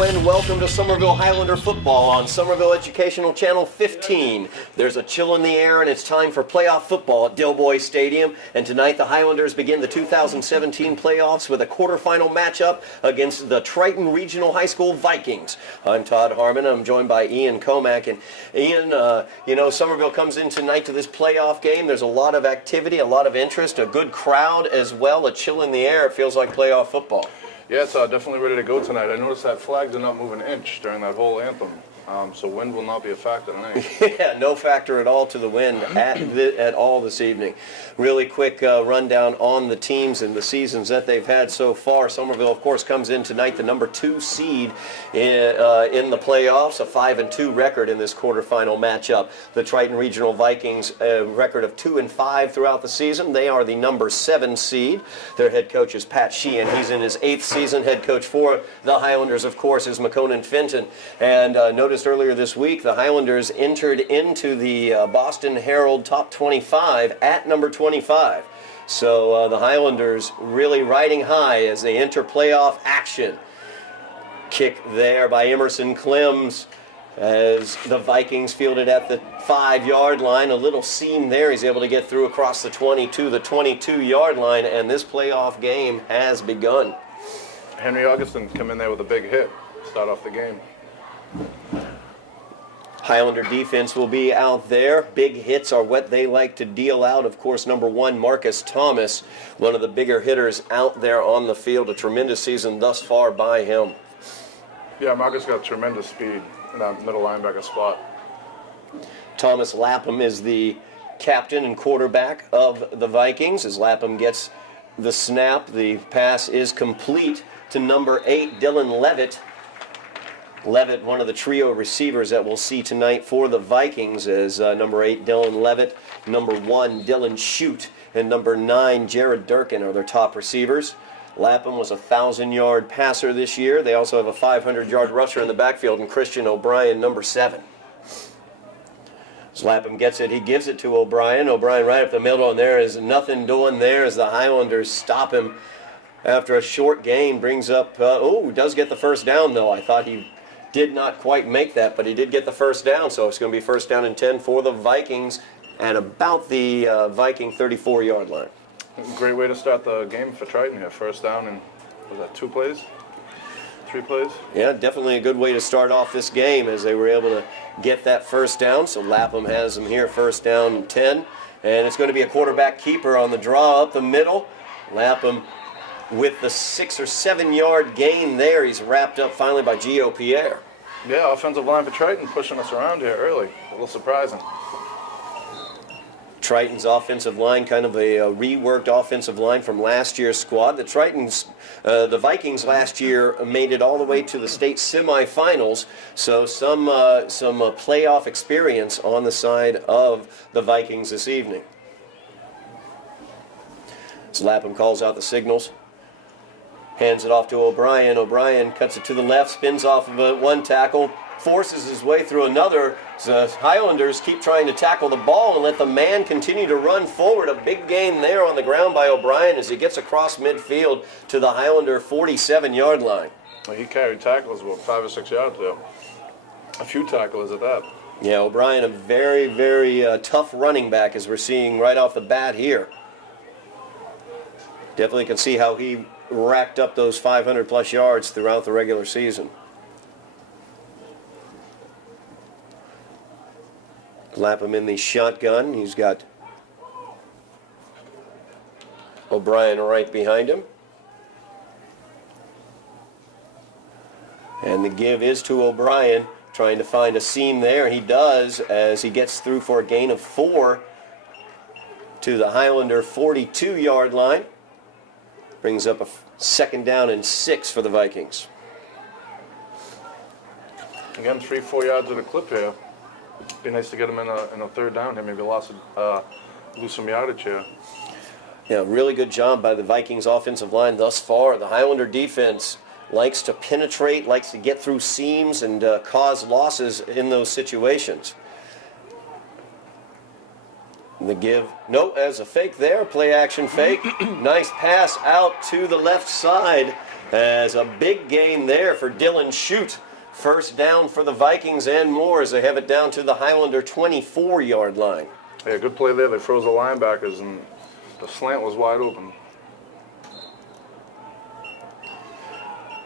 Hello and welcome to Somerville Highlander football on Somerville Educational Channel 15. There's a chill in the air and it's time for playoff football at Dilboy Stadium. And tonight the Highlanders begin the 2017 playoffs with a quarterfinal matchup against the Triton Regional High School Vikings. I'm Todd Harmon. I'm joined by Ian Comack. And Ian, Somerville comes in tonight to this playoff game. There's a lot of activity, a lot of interest, a good crowd as well, a chill in the air. It feels like playoff football. Yeah, it's definitely ready to go tonight. I noticed that flag did not move an inch during that whole anthem, so wind will not be a factor tonight. Yeah, no factor at all to the wind at all this evening. Really quick rundown on the teams and the seasons that they've had so far. Somerville, of course, comes in tonight the number 2 seed in the playoffs, a 5-2 record in this quarterfinal matchup. The Triton Regional Vikings, a record of 2-5 throughout the season. They are the number 7 seed. Their head coach is Pat Sheehan. He's in his 8th season. Head coach for the Highlanders, of course, is McConan Fenton. And noticed earlier this week, the Highlanders entered into the Boston Herald Top 25 at number 25. So the Highlanders really riding high as they enter playoff action. Kick there by Emerson Clems as the Vikings fielded at the 5-yard line. A little seam there. He's able to get through across the 22-yard line, and this playoff game has begun. Henry Augustin come in there with a big hit, start off the game. Highlander defense will be out there. Big hits are what they like to deal out. Of course, number 1, Marcus Thomas, one of the bigger hitters out there on the field. A tremendous season thus far by him. Yeah, Marcus got tremendous speed in that middle linebacker spot. Thomas Lapham is the captain and quarterback of the Vikings. As Lapham gets the snap, the pass is complete to number 8, Dylan Levitt. Levitt, one of the trio receivers that we'll see tonight for the Vikings, is number 8, Dylan Levitt, number 1, Dylan Shute, and number 9, Jared Durkin are their top receivers. Lapham was a 1,000-yard passer this year. They also have a 500-yard rusher in the backfield, and Christian O'Brien, number 7. As Lapham gets it, he gives it to O'Brien. O'Brien right up the middle, and there is nothing doing there as the Highlanders stop him after a short gain. Brings up, does get the first down, though. I thought he did not quite make that, but he did get the first down, so it's going to be first down and 10 for the Vikings at about the Viking 34-yard line. Great way to start the game for Triton here. First down and, was that 2 plays? 3 plays? Yeah, definitely a good way to start off this game as they were able to get that first down. So Lapham has them here, first down and 10. And it's going to be a quarterback keeper on the draw up the middle. Lapham with the 6 or 7 yard gain there. He's wrapped up finally by Gio Pierre. Yeah, offensive line for Triton pushing us around here early. A little surprising. Triton's offensive line, kind of a reworked offensive line from last year's squad. The Vikings last year made it all the way to the state semifinals, so some playoff experience on the side of the Vikings this evening. So Lapham calls out the signals. Hands it off to O'Brien. O'Brien cuts it to the left, spins off of one tackle, forces his way through another. The Highlanders keep trying to tackle the ball and let the man continue to run forward. A big gain there on the ground by O'Brien as he gets across midfield to the Highlander 47-yard line. Well, he carried tackles about 5 or 6 yards there. A few tackles at that. Yeah, O'Brien, a very, very tough running back as we're seeing right off the bat here. Definitely can see how he racked up those 500-plus yards throughout the regular season. Lapham in the shotgun. He's got O'Brien right behind him. And the give is to O'Brien, trying to find a seam there. He does as he gets through for a gain of 4 to the Highlander 42-yard line. Brings up a second down and 6 for the Vikings. Again, 3-4 yards at a clip here. Be nice to get him in a third down here. Maybe lose some yardage here. Yeah, really good job by the Vikings offensive line thus far. The Highlander defense likes to penetrate, likes to get through seams and cause losses in those situations. The give, no, as a fake there, play action fake. Nice pass out to the left side as a big gain there for Dylan Shute. First down for the Vikings and more as they have it down to the Highlander 24-yard line. Yeah, good play there. They froze the linebackers, and the slant was wide open.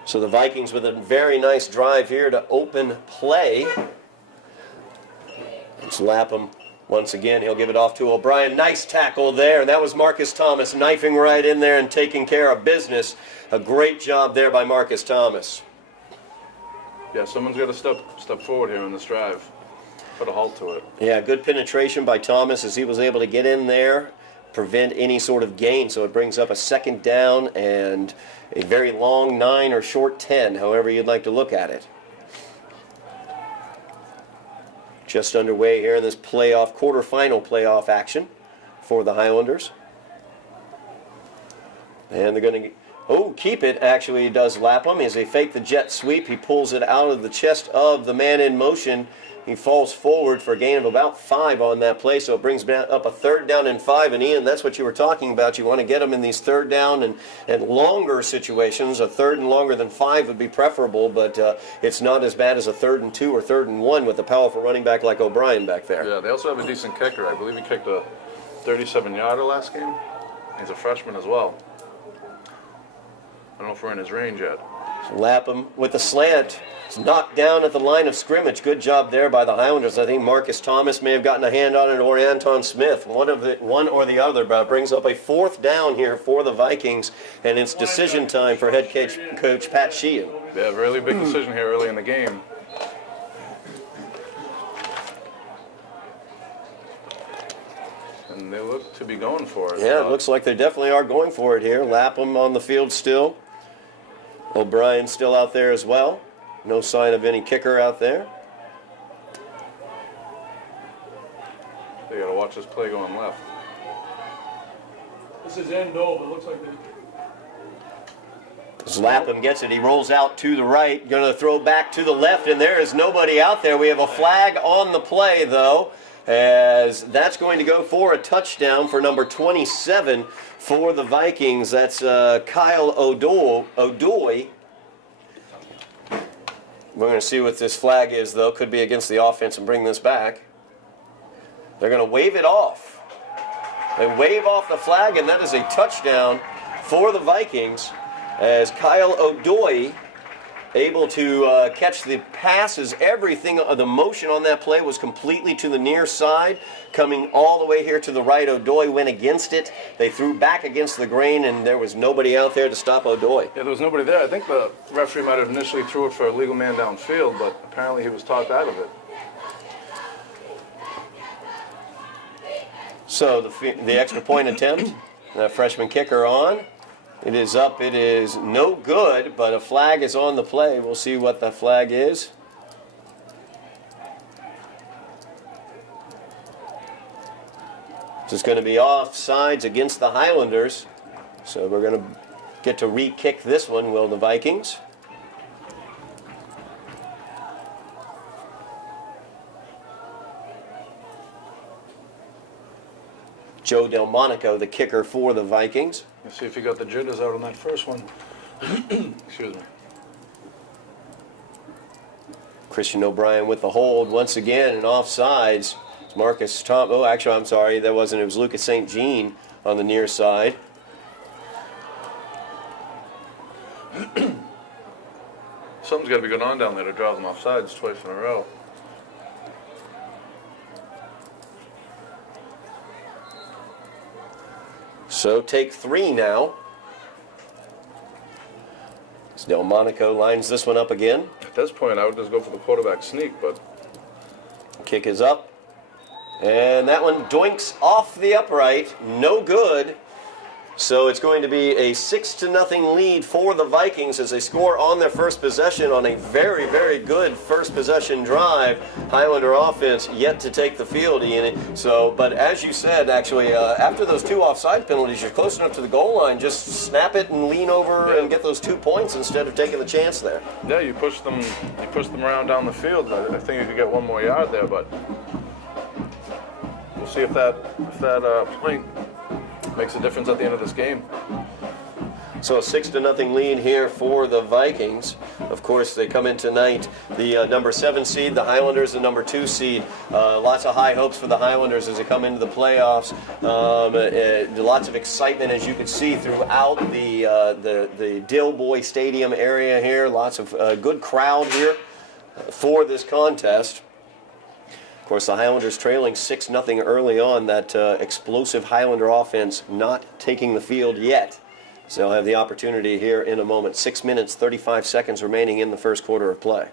So the Vikings with a very nice drive here to open play. It's Lapham. Once again, he'll give it off to O'Brien. Nice tackle there, and that was Marcus Thomas knifing right in there and taking care of business. A great job there by Marcus Thomas. Yeah, someone's got to step forward here in this drive. Put a halt to it. Yeah, good penetration by Thomas as he was able to get in there, prevent any sort of gain. So it brings up a second down and a very long 9 or short 10, however you'd like to look at it. Just underway here in this playoff, quarterfinal playoff action for the Highlanders. And they're going to, keep it. Actually, he does Lapham as they fake the jet sweep. He pulls it out of the chest of the man in motion. He falls forward for a gain of about 5 on that play, so it brings up a 3rd down and 5. And Ian, that's what you were talking about. You want to get them in these 3rd down and longer situations. A 3rd and longer than 5 would be preferable, but it's not as bad as a 3rd and 2 or 3rd and 1 with a powerful running back like O'Brien back there. Yeah, they also have a decent kicker. I believe he kicked a 37-yarder last game. He's a freshman as well. I don't know if we're in his range yet. So Lapham with the slant. It's knocked down at the line of scrimmage. Good job there by the Highlanders. I think Marcus Thomas may have gotten a hand on it, or Anton Smith. One or the other, but it brings up a 4th down here for the Vikings, and it's decision time for head coach Pat Sheehan. Yeah, really big decision here early in the game. And they look to be going for it. Yeah, it looks like they definitely are going for it here. Lapham on the field still. O'Brien still out there as well. No sign of any kicker out there. They got to watch this play going left. This is end over. It looks like they... As Lapham gets it, he rolls out to the right, going to throw back to the left, and there is nobody out there. We have a flag on the play, though, as that's going to go for a touchdown for number 27 for the Vikings. That's Kyle O'Doy. We're going to see what this flag is, though. Could be against the offense and bring this back. They're going to wave it off. They wave off the flag, and that is a touchdown for the Vikings as Kyle O'Doy able to catch the passes. Everything, the motion on that play was completely to the near side, coming all the way here to the right. O'Doy went against it. They threw back against the grain, and there was nobody out there to stop O'Doy. Yeah, there was nobody there. I think the referee might have initially threw it for a legal man downfield, but apparently he was talked out of it. So the extra point attempt, that freshman kicker on. It is up. It is no good, but a flag is on the play. We'll see what the flag is. This is going to be offsides against the Highlanders. So we're going to get to re-kick this one, will the Vikings. Joe Delmonico, the kicker for the Vikings. Let's see if he got the jitters out on that first one. Excuse me. Christian O'Brien with the hold once again, and offsides. Marcus Tom. Oh, actually, I'm sorry, that wasn't. It was Lucas St. Jean on the near side. Something's got to be going on down there to draw them off sides twice in a row. So take 3 now. As Delmonico lines this one up again. At this point, I would just go for the quarterback sneak, but Kick is up. And that one doinks off the upright. No good. So it's going to be a 6-0 lead for the Vikings as they score on their first possession on a very, very good first possession drive. Highlander offense yet to take the field, Ian. So, but as you said, actually, after those 2 offside penalties, you're close enough to the goal line. Just snap it and lean over and get those 2 points instead of taking the chance there. yeah, you push them around down the field. I think you could get 1 more yard there, but we'll see if that point makes a difference at the end of this game. So a 6-0 lead here for the Vikings. Of course, they come in tonight. The number 7 seed, the Highlanders, the number 2 seed. Lots of high hopes for the Highlanders as they come into the playoffs. Lots of excitement, as you can see, throughout the Dillboy Stadium area here. Lots of good crowd here for this contest. Of course, the Highlanders trailing 6-0 early on. That explosive Highlander offense not taking the field yet. So they'll have the opportunity here in a moment. 6 minutes, 35 seconds remaining in the first quarter of play.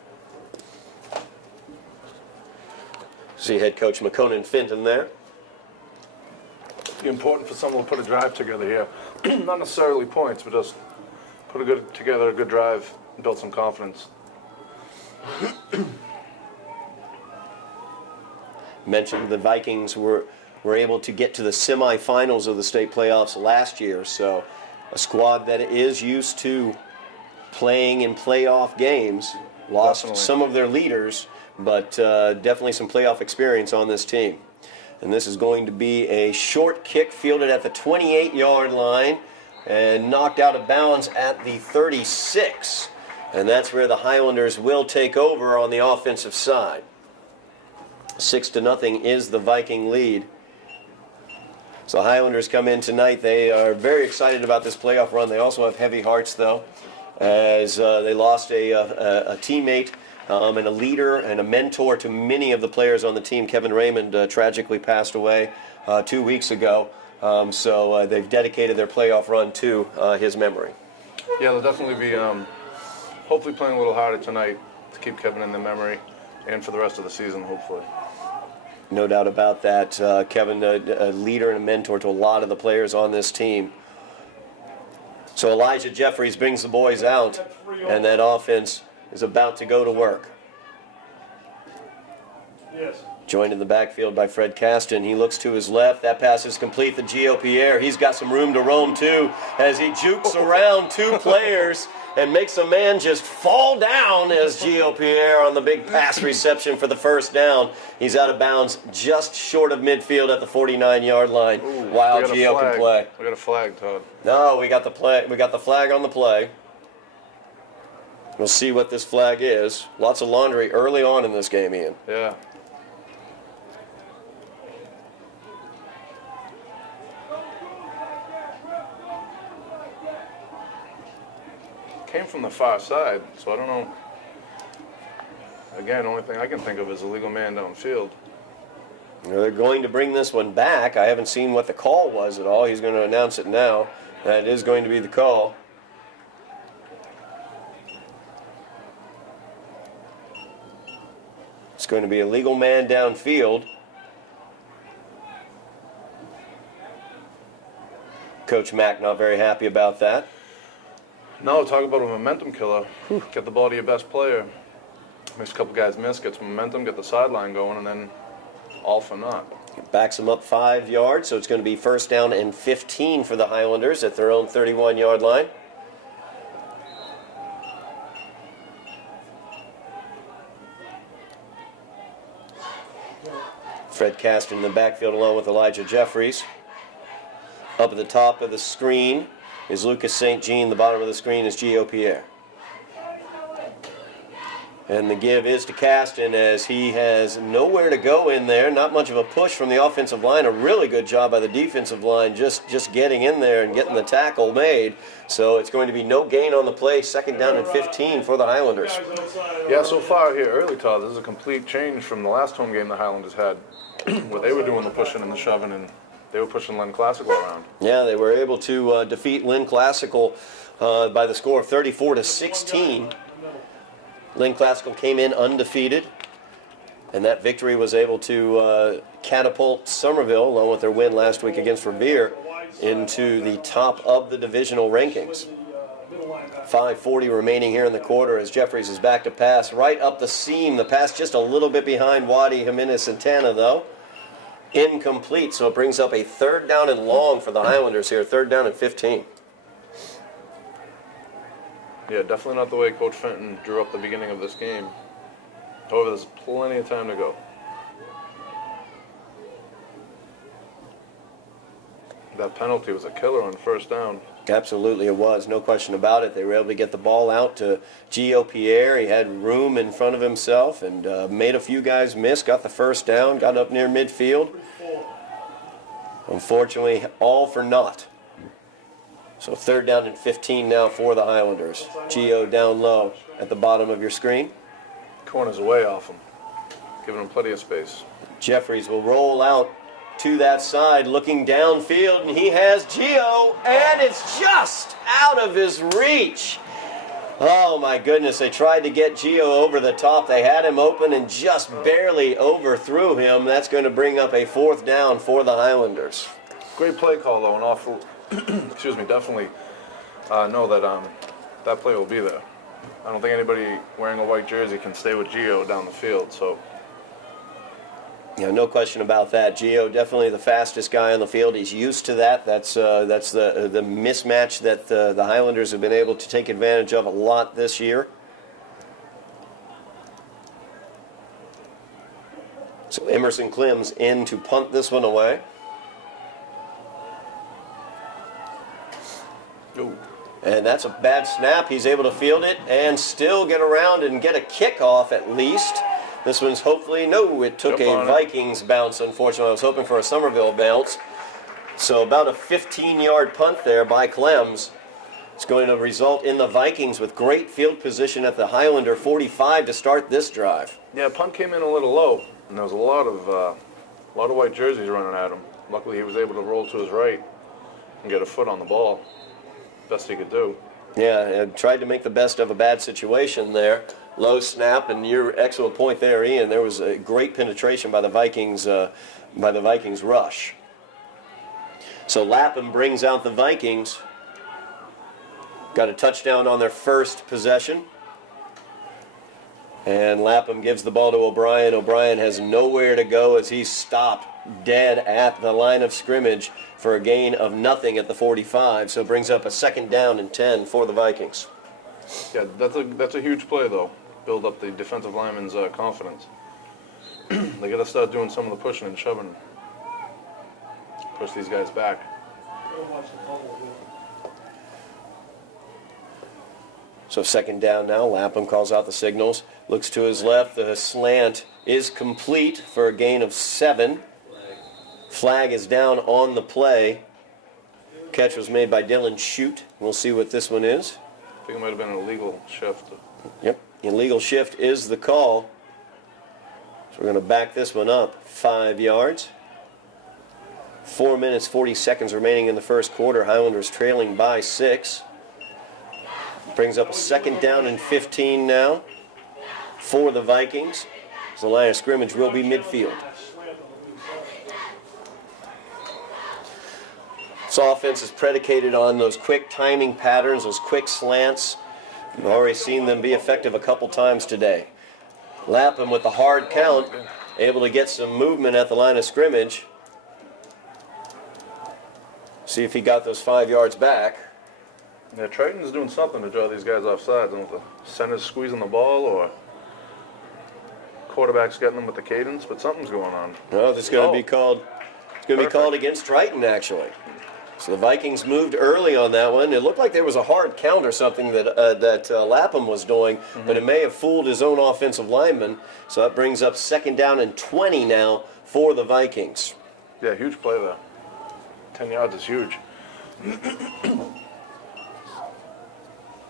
See head coach McConan Fenton there. It's important for someone to put a drive together here. Not necessarily points, but just put together a good drive and build some confidence. Mentioned the Vikings were able to get to the semifinals of the state playoffs last year, so a squad that is used to playing in playoff games. Lost Definitely. some of their leaders, but definitely some playoff experience on this team. And this is going to be a short kick fielded at the 28-yard line and knocked out of bounds at the 36. And that's where the Highlanders will take over on the offensive side. 6-0 is the Viking lead. So Highlanders come in tonight. They are very excited about this playoff run. They also have heavy hearts, though, as they lost a teammate and a leader and a mentor to many of the players on the team. Kevin Raymond tragically passed away 2 weeks ago. So they've dedicated their playoff run to his memory. Yeah, they'll definitely be hopefully playing a little harder tonight to keep Kevin in their memory and for the rest of the season, hopefully. No doubt about that. Kevin, a leader and a mentor to a lot of the players on this team. So Elijah Jeffries brings the boys out, and that offense is about to go to work. Yes. Joined in the backfield by Fred Caston. He looks to his left. That pass is complete. The Gio Pierre, he's got some room to roam too as he jukes around 2 players and makes a man just fall down as Gio Pierre on the big pass reception for the first down. He's out of bounds just short of midfield at the 49-yard line. While Gio can play. We got a flag, Todd. No, we got the play. We got the flag on the play. We'll see what this flag is. Lots of laundry early on in this game, Ian. Yeah. Came from the far side, so I don't know. Again, the only thing I can think of is a legal man downfield. They're going to bring this one back. I haven't seen what the call was at all. He's going to announce it now. That is going to be the call. It's going to be a legal man downfield. Coach Mack not very happy about that. No, talk about a momentum killer. Get the ball to your best player. Makes a couple guys miss, get some momentum, get the sideline going, and then all for naught. Backs them up 5 yards, so it's going to be 1st down and 15 for the Highlanders at their own 31-yard line. Fred Caston in the backfield along with Elijah Jeffries. Up at the top of the screen is Lucas St. Jean. The bottom of the screen is Gio Pierre. And the give is to Caston as he has nowhere to go in there. Not much of a push from the offensive line. A really good job by the defensive line just getting in there and getting the tackle made. So it's going to be no gain on the play. 2nd down and 15 for the Highlanders. Yeah, so far here early, Todd, this is a complete change from the last home game the Highlanders had, where they were doing the pushing and the shoving, and they were pushing Lynn Classical around. Yeah, they were able to defeat Lynn Classical by the score of 34-16. Lynn Classical came in undefeated, and that victory was able to catapult Somerville, along with their win last week against Revere, into the top of the divisional rankings. 5:40 remaining here in the quarter as Jeffries is back to pass right up the seam. The pass just a little bit behind Wadi Jimenez Santana, though. Incomplete, so it brings up a 3rd down and long for the Highlanders here. 3rd down and 15. Yeah, definitely not the way Coach Fenton drew up the beginning of this game. However, there's plenty of time to go. That penalty was a killer on first down. Absolutely it was, no question about it. They were able to get the ball out to Gio Pierre. He had room in front of himself and made a few guys miss, got the first down, got up near midfield. Unfortunately, all for naught. So 3rd down and 15 now for the Highlanders. Gio down low at the bottom of your screen. Corner's away off him, giving him plenty of space. Jeffries will roll out to that side, looking downfield, and he has Gio, and it's just out of his reach. Oh my goodness, they tried to get Gio over the top. They had him open and just barely overthrew him. That's going to bring up a 4th down for the Highlanders. Great play call, though, and awful, excuse me, definitely know that that play will be there. I don't think anybody wearing a white jersey can stay with Gio down the field, so. Yeah, no question about that. Gio, definitely the fastest guy on the field. He's used to that. That's the mismatch that the Highlanders have been able to take advantage of a lot this year. So Emerson Clem's in to punt this one away. Ooh. And that's a bad snap. He's able to field it and still get around and get a kickoff at least. This one's hopefully, no, it took a Vikings bounce, unfortunately. I was hoping for a Somerville bounce. So about a 15-yard punt there by Clems. It's going to result in the Vikings with great field position at the Highlander 45 to start this drive. Yeah, punt came in a little low, and there was a lot of white jerseys running at him. Luckily, he was able to roll to his right and get a foot on the ball. Best he could do. Yeah, and tried to make the best of a bad situation there. Low snap, and your excellent point there, Ian. There was a great penetration by the Vikings rush. So Lapham brings out the Vikings. Got a touchdown on their first possession. And Lapham gives the ball to O'Brien. O'Brien has nowhere to go as he's stopped dead at the line of scrimmage for a gain of nothing at the 45. So it brings up a 2nd down and 10 for the Vikings. Yeah, that's a huge play, though. Build up the defensive lineman's confidence. They got to start doing some of the pushing and shoving. Push these guys back. So 2nd down now. Lapham calls out the signals. Looks to his left. The slant is complete for a gain of 7. Flag is down on the play. Catch was made by Dylan Shute. We'll see what this one is. I think it might have been an illegal shift. Yep, illegal shift is the call. So we're going to back this one up 5 yards. 4 minutes, 40 seconds remaining in the first quarter. Highlanders trailing by 6. Brings up a 2nd down and 15 now for the Vikings. So the line of scrimmage will be midfield. This offense is predicated on those quick timing patterns, those quick slants. We've already seen them be effective a couple times today. Lapham with the hard count, able to get some movement at the line of scrimmage. See if he got those 5 yards back. Yeah, Triton's doing something to draw these guys off sides. I don't know if the center's squeezing the ball or quarterback's getting them with the cadence, but something's going on. No, this is going to be called. It's going to be called against Triton, actually. So the Vikings moved early on that one. It looked like there was a hard count or something that Lapham was doing, but it may have fooled his own offensive lineman. So that brings up 2nd down and 20 now for the Vikings. Yeah, huge play there. 10 yards is huge.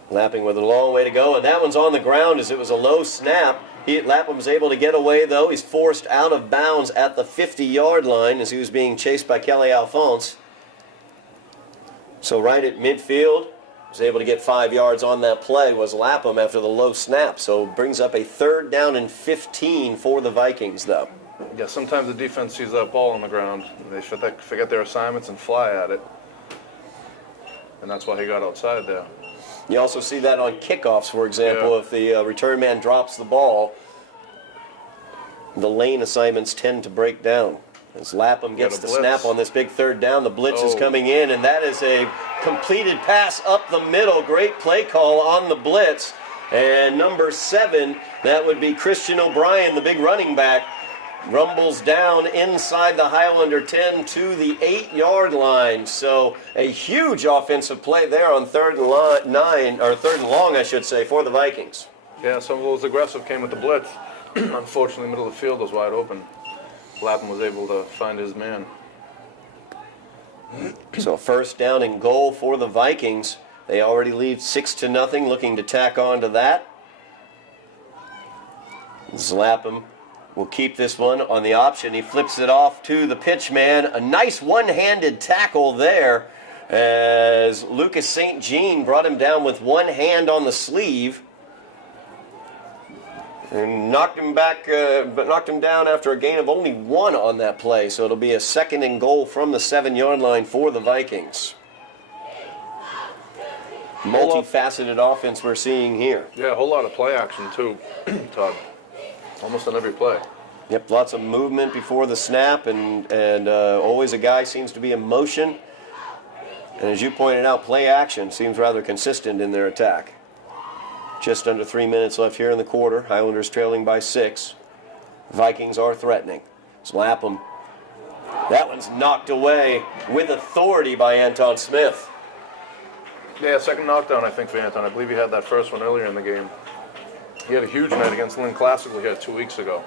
Lapham with a long way to go, and that one's on the ground as it was a low snap. Lapham was able to get away, though. He's forced out of bounds at the 50-yard line as he was being chased by Kelly Alphonse. So right at midfield, was able to get 5 yards on that play, was Lapham after the low snap. So brings up a 3rd down and 15 for the Vikings, though. Yeah, sometimes the defense sees that ball on the ground. They forget their assignments and fly at it. And that's why he got outside there. You also see that on kickoffs, for example. If the return man drops the ball, the lane assignments tend to break down. As Lapham gets the snap on this big 3rd down, the blitz is coming in, and that is a completed pass up the middle. Great play call on the blitz. And number 7, that would be Christian O'Brien, the big running back, rumbles down inside the Highlander 10 to the 8-yard line. So a huge offensive play there on third and long, I should say, for the Vikings. Yeah, Somerville was aggressive, came with the blitz. Unfortunately, middle of the field was wide open. Lapham was able to find his man. So first down and goal for the Vikings. They already lead 6-0, looking to tack on to that. Lapham will keep this one on the option. He flips it off to the pitch man. A nice one-handed tackle there as Lucas St. Jean brought him down with one hand on the sleeve and knocked him back, but knocked him down after a gain of only 1 on that play. So it'll be a second and goal from the 7-yard line for the Vikings. Multifaceted offense we're seeing here. Yeah, a whole lot of play action too, Todd. Almost on every play. Yep, lots of movement before the snap, and always a guy seems to be in motion. And as you pointed out, play action seems rather consistent in their attack. Just under 3 minutes left here in the quarter. Highlanders trailing by 6. Vikings are threatening. Slap them. That one's knocked away with authority by Anton Smith. Yeah, second knockdown, I think, for Anton. I believe he had that first one earlier in the game. He had a huge night against Lynn Classical here 2 weeks ago.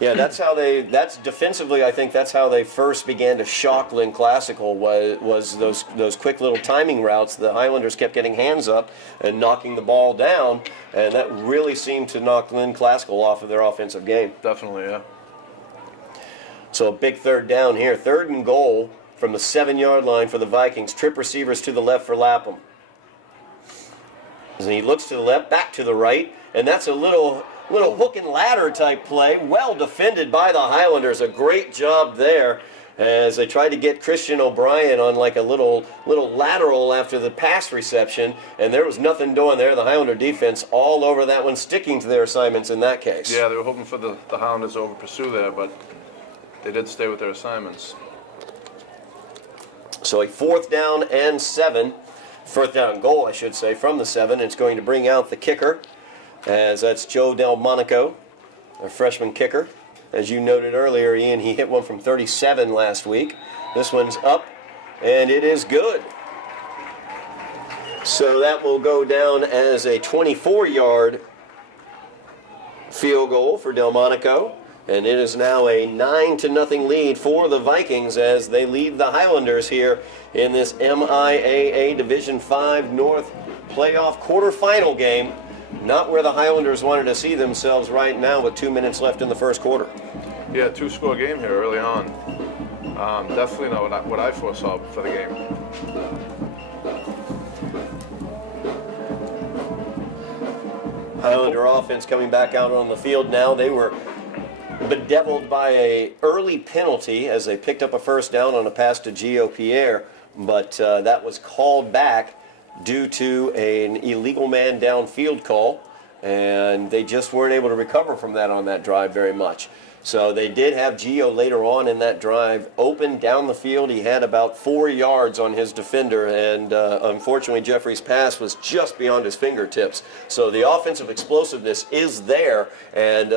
Yeah, that's defensively, I think that's how they first began to shock Lynn Classical was those quick little timing routes. The Highlanders kept getting hands up and knocking the ball down, and that really seemed to knock Lynn Classical off of their offensive game. Definitely, yeah. So a big third down here. Third and goal from the 7-yard line for the Vikings. Trip receivers to the left for Lapham. And he looks to the left, back to the right, and that's a little hook and ladder type play. Well defended by the Highlanders. A great job there as they tried to get Christian O'Brien on like a little lateral after the pass reception, and there was nothing doing there. The Highlander defense all over that one, sticking to their assignments in that case. Yeah, they were hoping for the Highlanders to over pursue there, but they did stay with their assignments. So a 4th down and 7. 4th down and goal, I should say, from the 7. It's going to bring out the kicker, as that's Joe Delmonico, a freshman kicker. As you noted earlier, Ian, he hit one from 37 last week. This one's up, and it is good. So that will go down as a 24-yard field goal for Delmonico. And it is now a 9-0 lead for the Vikings as they lead the Highlanders here in this MIAA Division 5 North playoff quarterfinal game. Not where the Highlanders wanted to see themselves right now with 2 minutes left in the first quarter. Yeah, 2-score game here early on. Definitely not what I foresaw for the game. Highlander offense coming back out on the field now. They were bedeviled by a early penalty as they picked up a first down on a pass to Gio Pierre, but that was called back due to an illegal man downfield call, and they just weren't able to recover from that on that drive very much. So they did have Gio later on in that drive open down the field. He had about 4 yards on his defender, and unfortunately Jeffrey's pass was just beyond his fingertips. So the offensive explosiveness is there, and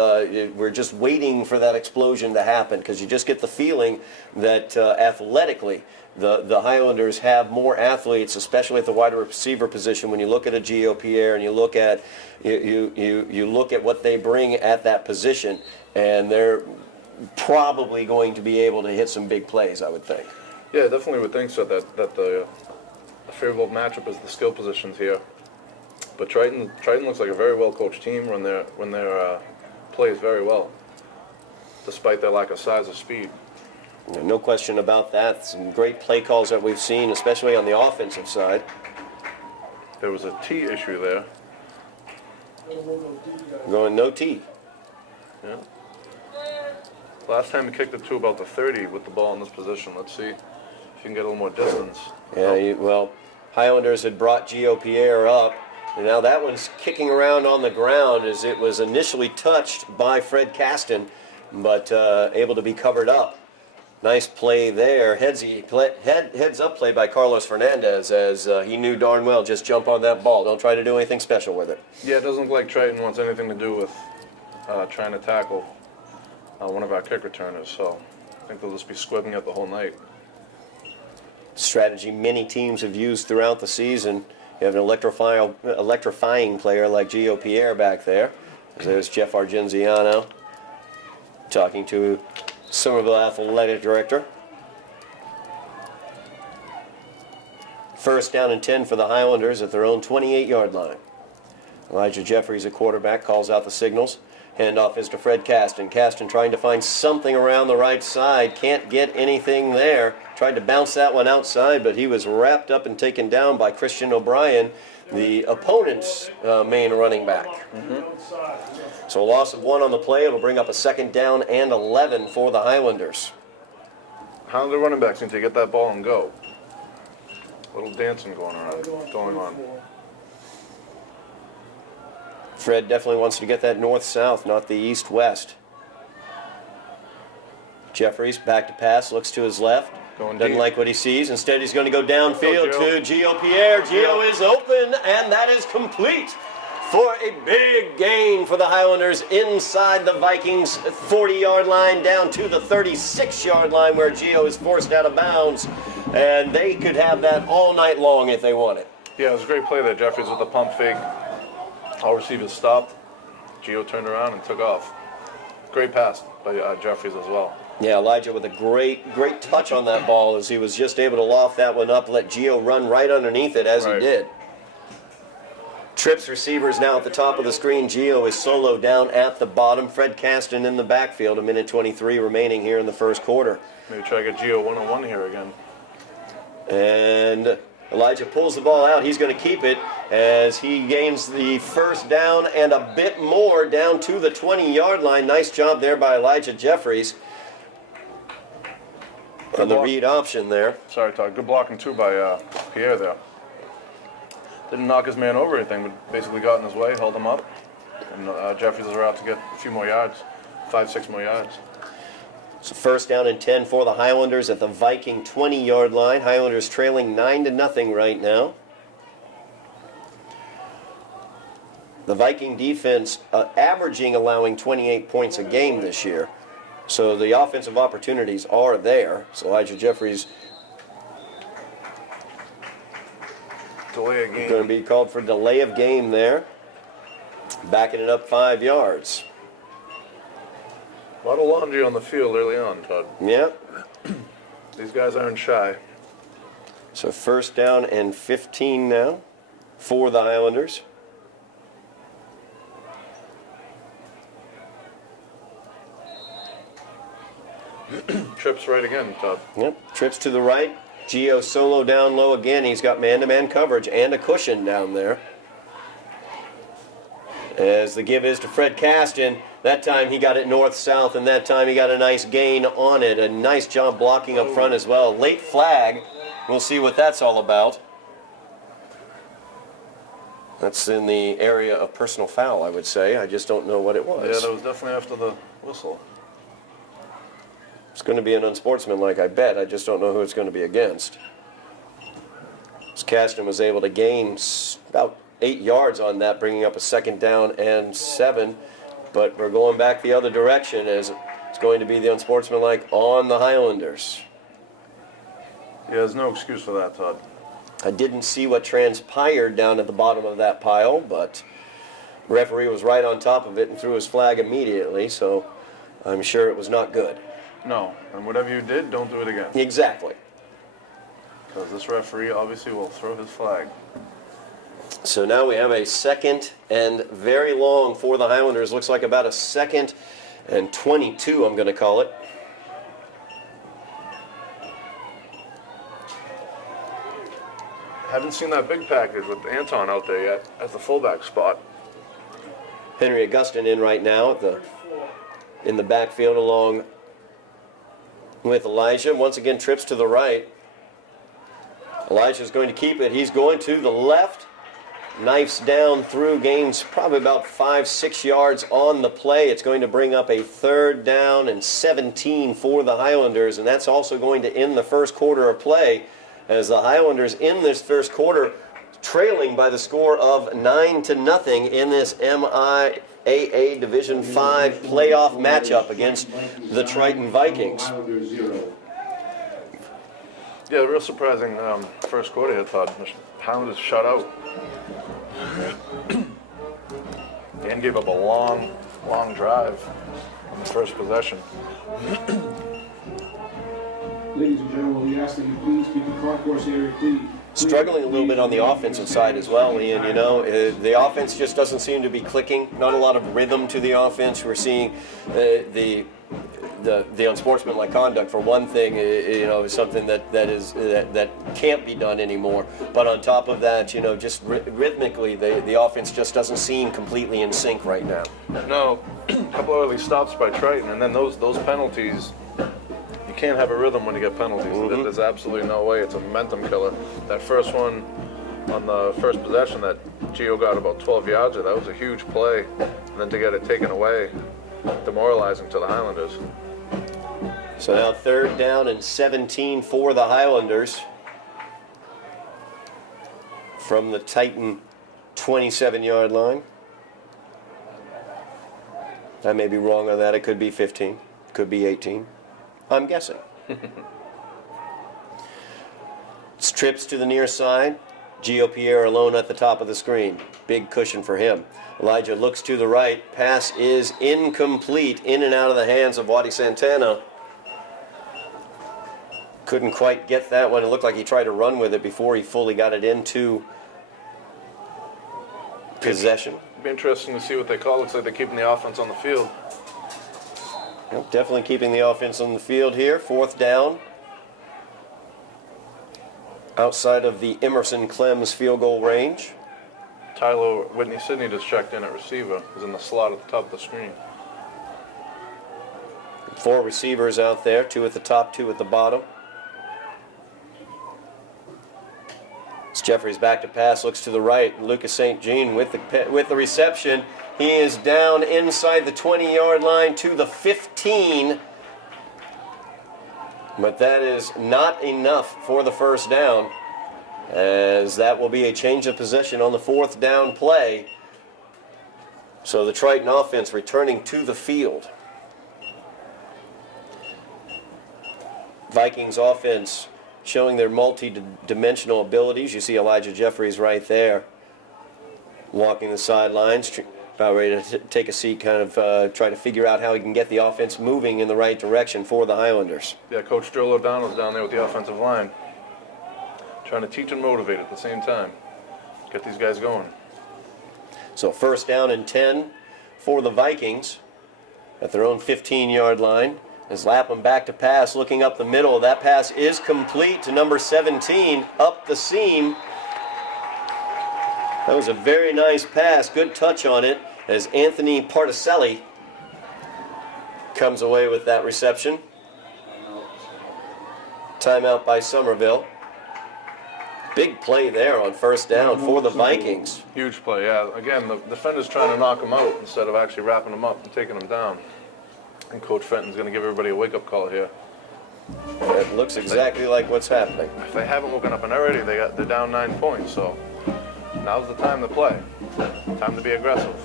we're just waiting for that explosion to happen, because you just get the feeling that athletically the Highlanders have more athletes, especially at the wide receiver position. When you look at a Gio Pierre and you look at you look at what they bring at that position, and they're probably going to be able to hit some big plays, I would think. Yeah, definitely would think so. That the favorable matchup is the skill positions here. But Triton looks like a very well coached team when their plays very well, despite their lack of size or speed. No question about that. Some great play calls that we've seen, especially on the offensive side. There was a T issue there. Going no T. Yeah. Last time he kicked it to about the 30 with the ball in this position. Let's see if you can get a little more distance. Yeah, well, Highlanders had brought Gio Pierre up, and now that one's kicking around on the ground as it was initially touched by Fred Caston, but able to be covered up. Nice play there. Heads up play by Carlos Fernandez, as he knew darn well, just jump on that ball. Don't try to do anything special with it. Yeah, it doesn't look like Triton wants anything to do with trying to tackle. one of our kick returners. So I think they'll just be squibbing it the whole night. Strategy many teams have used throughout the season. You have an electrifying player like Gio Pierre back there. There's Jeff Argenziano talking to Somerville Athletic Director. First down and 10 for the Highlanders at their own 28-yard line. Elijah Jeffries, a quarterback, calls out the signals. Handoff is to Fred Caston. Caston trying to find something around the right side. Can't get anything there. Tried to bounce that one outside, but he was wrapped up and taken down by Christian O'Brien, the opponent's main running back. So a loss of 1 on the play. It'll bring up a second down and 11 for the Highlanders. Highlander running backs need to get that ball and go. A little dancing going on. Fred definitely wants to get that north-south, not the east-west. Jeffries back to pass, looks to his left. Doesn't like what he sees. Instead, he's going to go downfield to Gio Pierre. Gio is open, and that is complete for a big gain for the Highlanders inside the Vikings' 40-yard line down to the 36-yard line where Gio is forced out of bounds. And they could have that all night long if they wanted. Yeah, it was a great play there. Jeffries with the pump fake. All receivers stopped. Gio turned around and took off. Great pass by Jeffries as well. Yeah, Elijah with a great touch on that ball as he was just able to loft that one up, let Gio run right underneath it as he did. Trips receivers now at the top of the screen. Gio is solo down at the bottom. Fred Caston in the backfield. 1:23 remaining here in the first quarter. Maybe try to get Gio one-on-one here again. And Elijah pulls the ball out. He's going to keep it as he gains the first down and a bit more down to the 20-yard line. Nice job there by Elijah Jeffries on the read option there. Sorry, Todd. Good blocking, too, by Pierre there. Didn't knock his man over or anything, but basically got in his way, held him up. And Jeffries is out to get a few more yards, 5-6 more yards. So first down and 10 for the Highlanders at the Viking 20-yard line. Highlanders trailing 9-0 right now. The Viking defense averaging allowing 28 points a game this year. So the offensive opportunities are there. So Elijah Jeffries Delay of game. going to be called for delay of game there. Backing it up 5 yards. A lot of laundry on the field early on, Todd. Yep. These guys aren't shy. So first down and 15 now for the Highlanders. Trips right again, Todd. Yep. Trips to the right. Gio solo down low again. He's got man-to-man coverage and a cushion down there. As the give is to Fred Caston. That time he got it north-south, and that time he got a nice gain on it. A nice job blocking up front as well. Late flag. We'll see what that's all about. That's in the area of personal foul, I would say. I just don't know what it was. Yeah, that was definitely after the whistle. It's going to be an unsportsmanlike, I bet. I just don't know who it's going to be against. As Caston was able to gain about 8 yards on that, bringing up a second down and 7. But we're going back the other direction as it's going to be the unsportsmanlike on the Highlanders. Yeah, there's no excuse for that, Todd. I didn't see what transpired down at the bottom of that pile, but the referee was right on top of it and threw his flag immediately, so I'm sure it was not good. No, and whatever you did, don't do it again. Exactly. Because this referee obviously will throw his flag. So now we have a second and very long for the Highlanders. Looks like about a second and 22, I'm going to call it. Haven't seen that big package with Anton out there yet at the fullback spot. Henry Augustin in right now in the backfield along with Elijah. Once again, trips to the right. Elijah's going to keep it. He's going to the left. Knifes down through, gains probably about 5-6 yards on the play. It's going to bring up a third down and 17 for the Highlanders, and that's also going to end the first quarter of play as the Highlanders in this first quarter trailing by the score of 9-0 in this AA Division 5 playoff matchup against the Triton Vikings. Yeah, real surprising first quarter here, Todd. The Highlanders shut out. And gave up a long drive on the first possession. Ladies and gentlemen, we ask that you please keep the concourse area clean. Struggling a little bit on the offensive side as well, Ian. You know, the offense just doesn't seem to be clicking. Not a lot of rhythm to the offense. We're seeing the unsportsmanlike conduct, for one thing, you know, is something that can't be done anymore. But on top of that, you know, just rhythmically, the offense just doesn't seem completely in sync right now. No, a couple early stops by Triton, and then those penalties. You can't have a rhythm when you get penalties. There's absolutely no way. It's a momentum killer. That first one on the first possession that Gio got about 12 yards of, that was a huge play. And then to get it taken away, demoralizing to the Highlanders. So now 3rd down and 17 for the Highlanders from the Titan 27-yard line. I may be wrong on that. It could be 15. Could be 18. I'm guessing. It's trips to the near side. Gio Pierre alone at the top of the screen. Big cushion for him. Elijah looks to the right. Pass is incomplete. In and out of the hands of Wadi Santana. Couldn't quite get that one. It looked like he tried to run with it before he fully got it into possession. It'd be interesting to see what they call. Looks like they're keeping the offense on the field. Yep, definitely keeping the offense on the field here. 4th down. Outside of the Emerson Clem's field goal range. Tyler Whitney Sidney just checked in at receiver. He's in the slot at the top of the screen. 4 receivers out there. 2 at the top, 2 at the bottom. As Jeffries back to pass, looks to the right. Lucas St. Jean with the reception. He is down inside the 20-yard line to the 15. But that is not enough for the first down, as that will be a change of possession on the 4th down play. So the Triton offense returning to the field. Vikings offense showing their multi-dimensional abilities. You see Elijah Jeffries right there walking the sidelines, about ready to take a seat, kind of try to figure out how he can get the offense moving in the right direction for the Highlanders. Yeah, Coach Joe O'Donnell's down there with the offensive line, trying to teach and motivate at the same time. Get these guys going. So 1st down and 10 for the Vikings at their own 15-yard line. As Lapham back to pass, looking up the middle. That pass is complete to number 17, up the seam. That was a very nice pass. Good touch on it as Anthony Particelli comes away with that reception. Timeout by Somerville. Big play there on 1st down for the Vikings. Huge play, yeah. Again, the defender's trying to knock him out instead of actually wrapping him up and taking him down. And Coach Fenton's going to give everybody a wake-up call here. That looks exactly like what's happening. If they haven't woken up and already, they're down 9 points, so now's the time to play. Time to be aggressive.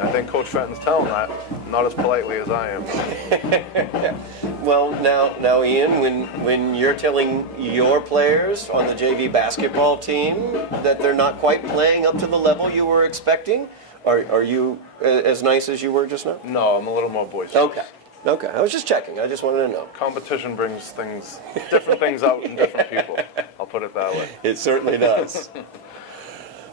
I think Coach Fenton's telling that, not as politely as I am. Well, now, Ian, when you're telling your players on the JV basketball team that they're not quite playing up to the level you were expecting, are you as nice as you were just now? No, I'm a little more boisterous. Okay. I was just checking. I just wanted to know. Competition brings different things out in different people. I'll put it that way. It certainly does.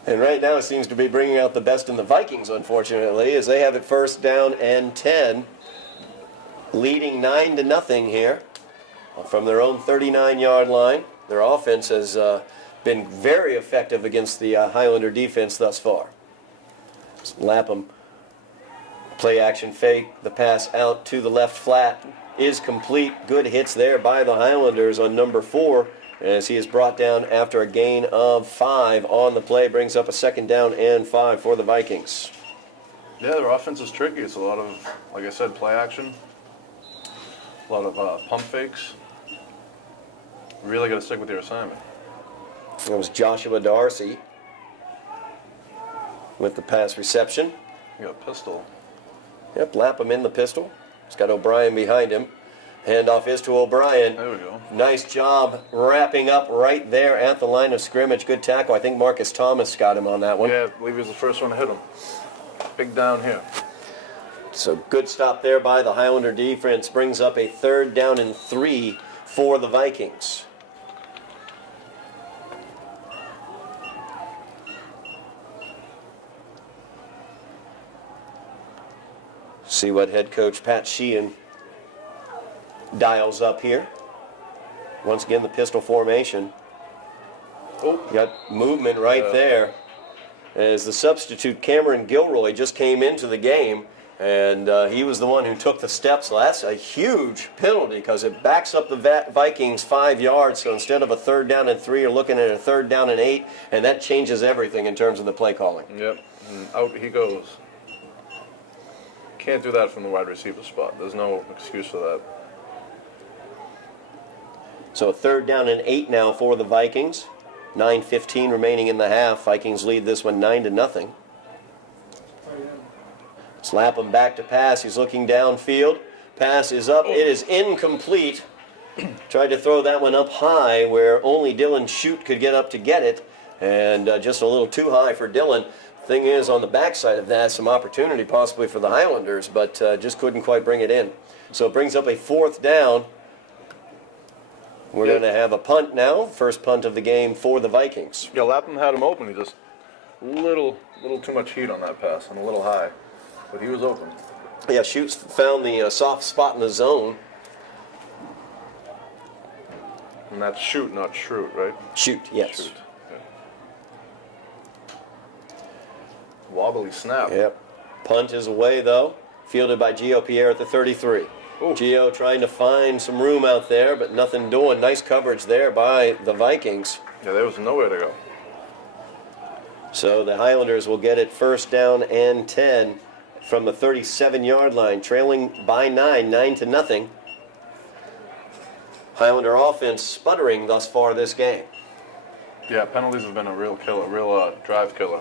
And right now it seems to be bringing out the best in the Vikings, unfortunately, as they have it 1st down and 10, leading 9-0 here from their own 39-yard line. Their offense has been very effective against the Highlander defense thus far. Lapham, play action fake, the pass out to the left flat is complete. Good hits there by the Highlanders on number 4, as he is brought down after a gain of 5 on the play. Brings up a 2nd down and 5 for the Vikings. Yeah, their offense is tricky. It's a lot of, like I said, play action, a lot of pump fakes. Really got to stick with your assignment. That was Joshua Darcy with the pass reception. You got a pistol. Yep, Lapham in the pistol. He's got O'Brien behind him. Handoff is to O'Brien. There we go. Nice job wrapping up right there at the line of scrimmage. Good tackle. I think Marcus Thomas got him on that one. Yeah, I believe he was the first one to hit him. Big down here. So good stop there by the Highlander defense. Brings up a 3rd down and 3 for the Vikings. See what head coach Pat Sheehan dials up here. Once again, the pistol formation. Oh, You got movement right there. As the substitute Cameron Gilroy just came into the game, and he was the one who took the steps. So that's a huge penalty because it backs up the Vikings 5 yards. So instead of a 3rd down and 3, you're looking at a 3rd down and 8, and that changes everything in terms of the play calling. yep. And out he goes. Can't do that from the wide receiver spot. There's no excuse for that. So a 3rd down and 8 now for the Vikings. 9:15 remaining in the half. Vikings lead this one 9-0. Slap him back to pass. He's looking downfield. Pass is up. It is incomplete. Tried to throw that one up high where only Dylan Shute could get up to get it. And just a little too high for Dylan. Thing is, on the backside of that, some opportunity possibly for the Highlanders, but just couldn't quite bring it in. So it brings up a 4th down. We're going to have a punt now. First punt of the game for the Vikings. Yeah, Lapham had him open. He just little too much heat on that pass and a little high, but he was open. Yeah, Shute found the soft spot in the zone. And that's shoot, not Schrute, right? Shute, yes. Shoot. Wobbly snap. Yep. Punt is away, though. Fielded by Gio Pierre at the 33. Ooh. Gio trying to find some room out there, but nothing doing. Nice coverage there by the Vikings. Yeah, there was nowhere to go. So the Highlanders will get it 1st down and 10 from the 37-yard line, trailing by 9-0. Highlander offense sputtering thus far this game. Yeah, penalties have been a real killer, real drive killer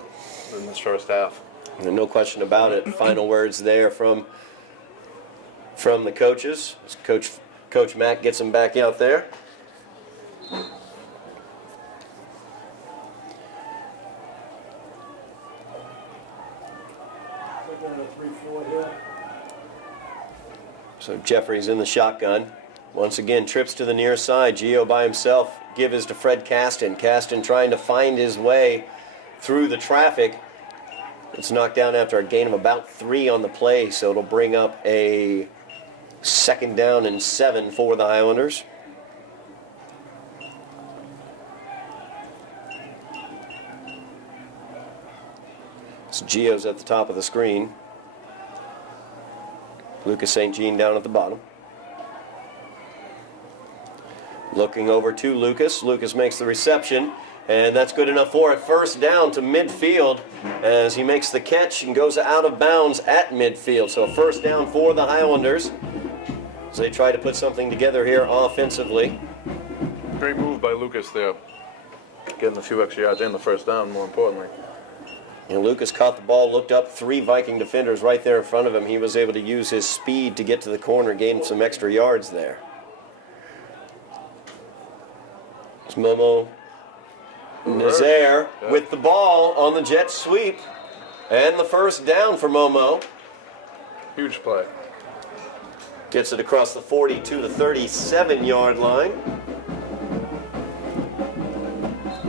in this first half. And no question about it. Final words there from the coaches. Coach Mack gets them back out there. So Jeffries in the shotgun. Once again, trips to the near side. Gio by himself. Give is to Fred Caston. Caston trying to find his way through the traffic. It's knocked down after a gain of about 3 on the play, so it'll bring up a 2nd down and 7 for the Highlanders. So Gio's at the top of the screen. Lucas St. Jean down at the bottom. Looking over to Lucas. Lucas makes the reception, and that's good enough for it. 1st down to midfield as he makes the catch and goes out of bounds at midfield. So 1st down for the Highlanders as they try to put something together here offensively. Great move by Lucas there. Getting a few extra yards and the 1st down, more importantly. And Lucas caught the ball, looked up, 3 Viking defenders right there in front of him. He was able to use his speed to get to the corner, gain some extra yards there. It's Momo Nazaire with the ball on the jet sweep. And the 1st down for Momo. Huge play. Gets it across the 42 to 37-yard line.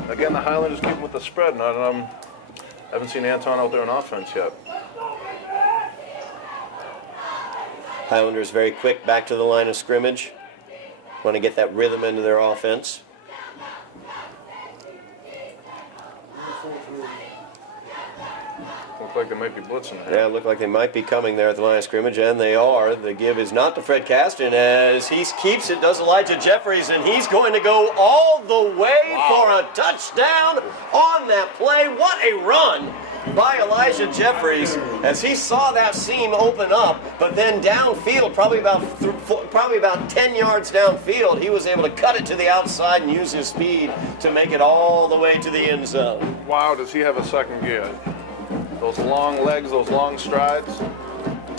Again, the Highlanders keep with the spread. And I haven't seen Anton out there on offense yet. Highlanders very quick back to the line of scrimmage. Want to get that rhythm into their offense. Look like they might be blitzing here. Yeah, look like they might be coming there at the line of scrimmage, and they are. The give is not to Fred Caston as he keeps it, does Elijah Jeffries, and he's going to go all the way for a touchdown on that play. What a run by Elijah Jeffries as he saw that seam open up, but then downfield, probably about 10 yards downfield, he was able to cut it to the outside and use his speed to make it all the way to the end zone. Wow, does he have a second gear? Those long legs, those long strides.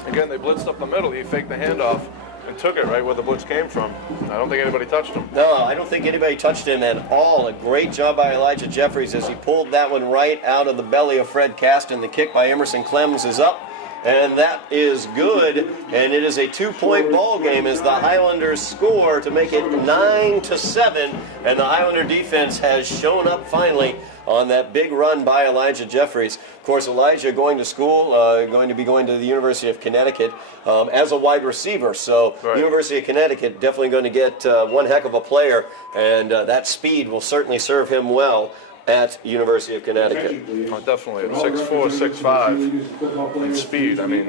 Again, they blitzed up the middle. He faked the handoff and took it right where the blitz came from. I don't think anybody touched him. No, I don't think anybody touched him at all. A great job by Elijah Jeffries as he pulled that one right out of the belly of Fred Caston. The kick by Emerson Clems is up, and that is good. And it is a 2-point ball game as the Highlanders score to make it 9-7. And the Highlander defense has shown up finally on that big run by Elijah Jeffries. Of course, Elijah going to school, going to be going to the University of Connecticut as a wide receiver. So Right. University of Connecticut definitely going to get one heck of a player, and that speed will certainly serve him well at University of Connecticut. Oh, definitely. At 6'4", 6'5", and speed. I mean,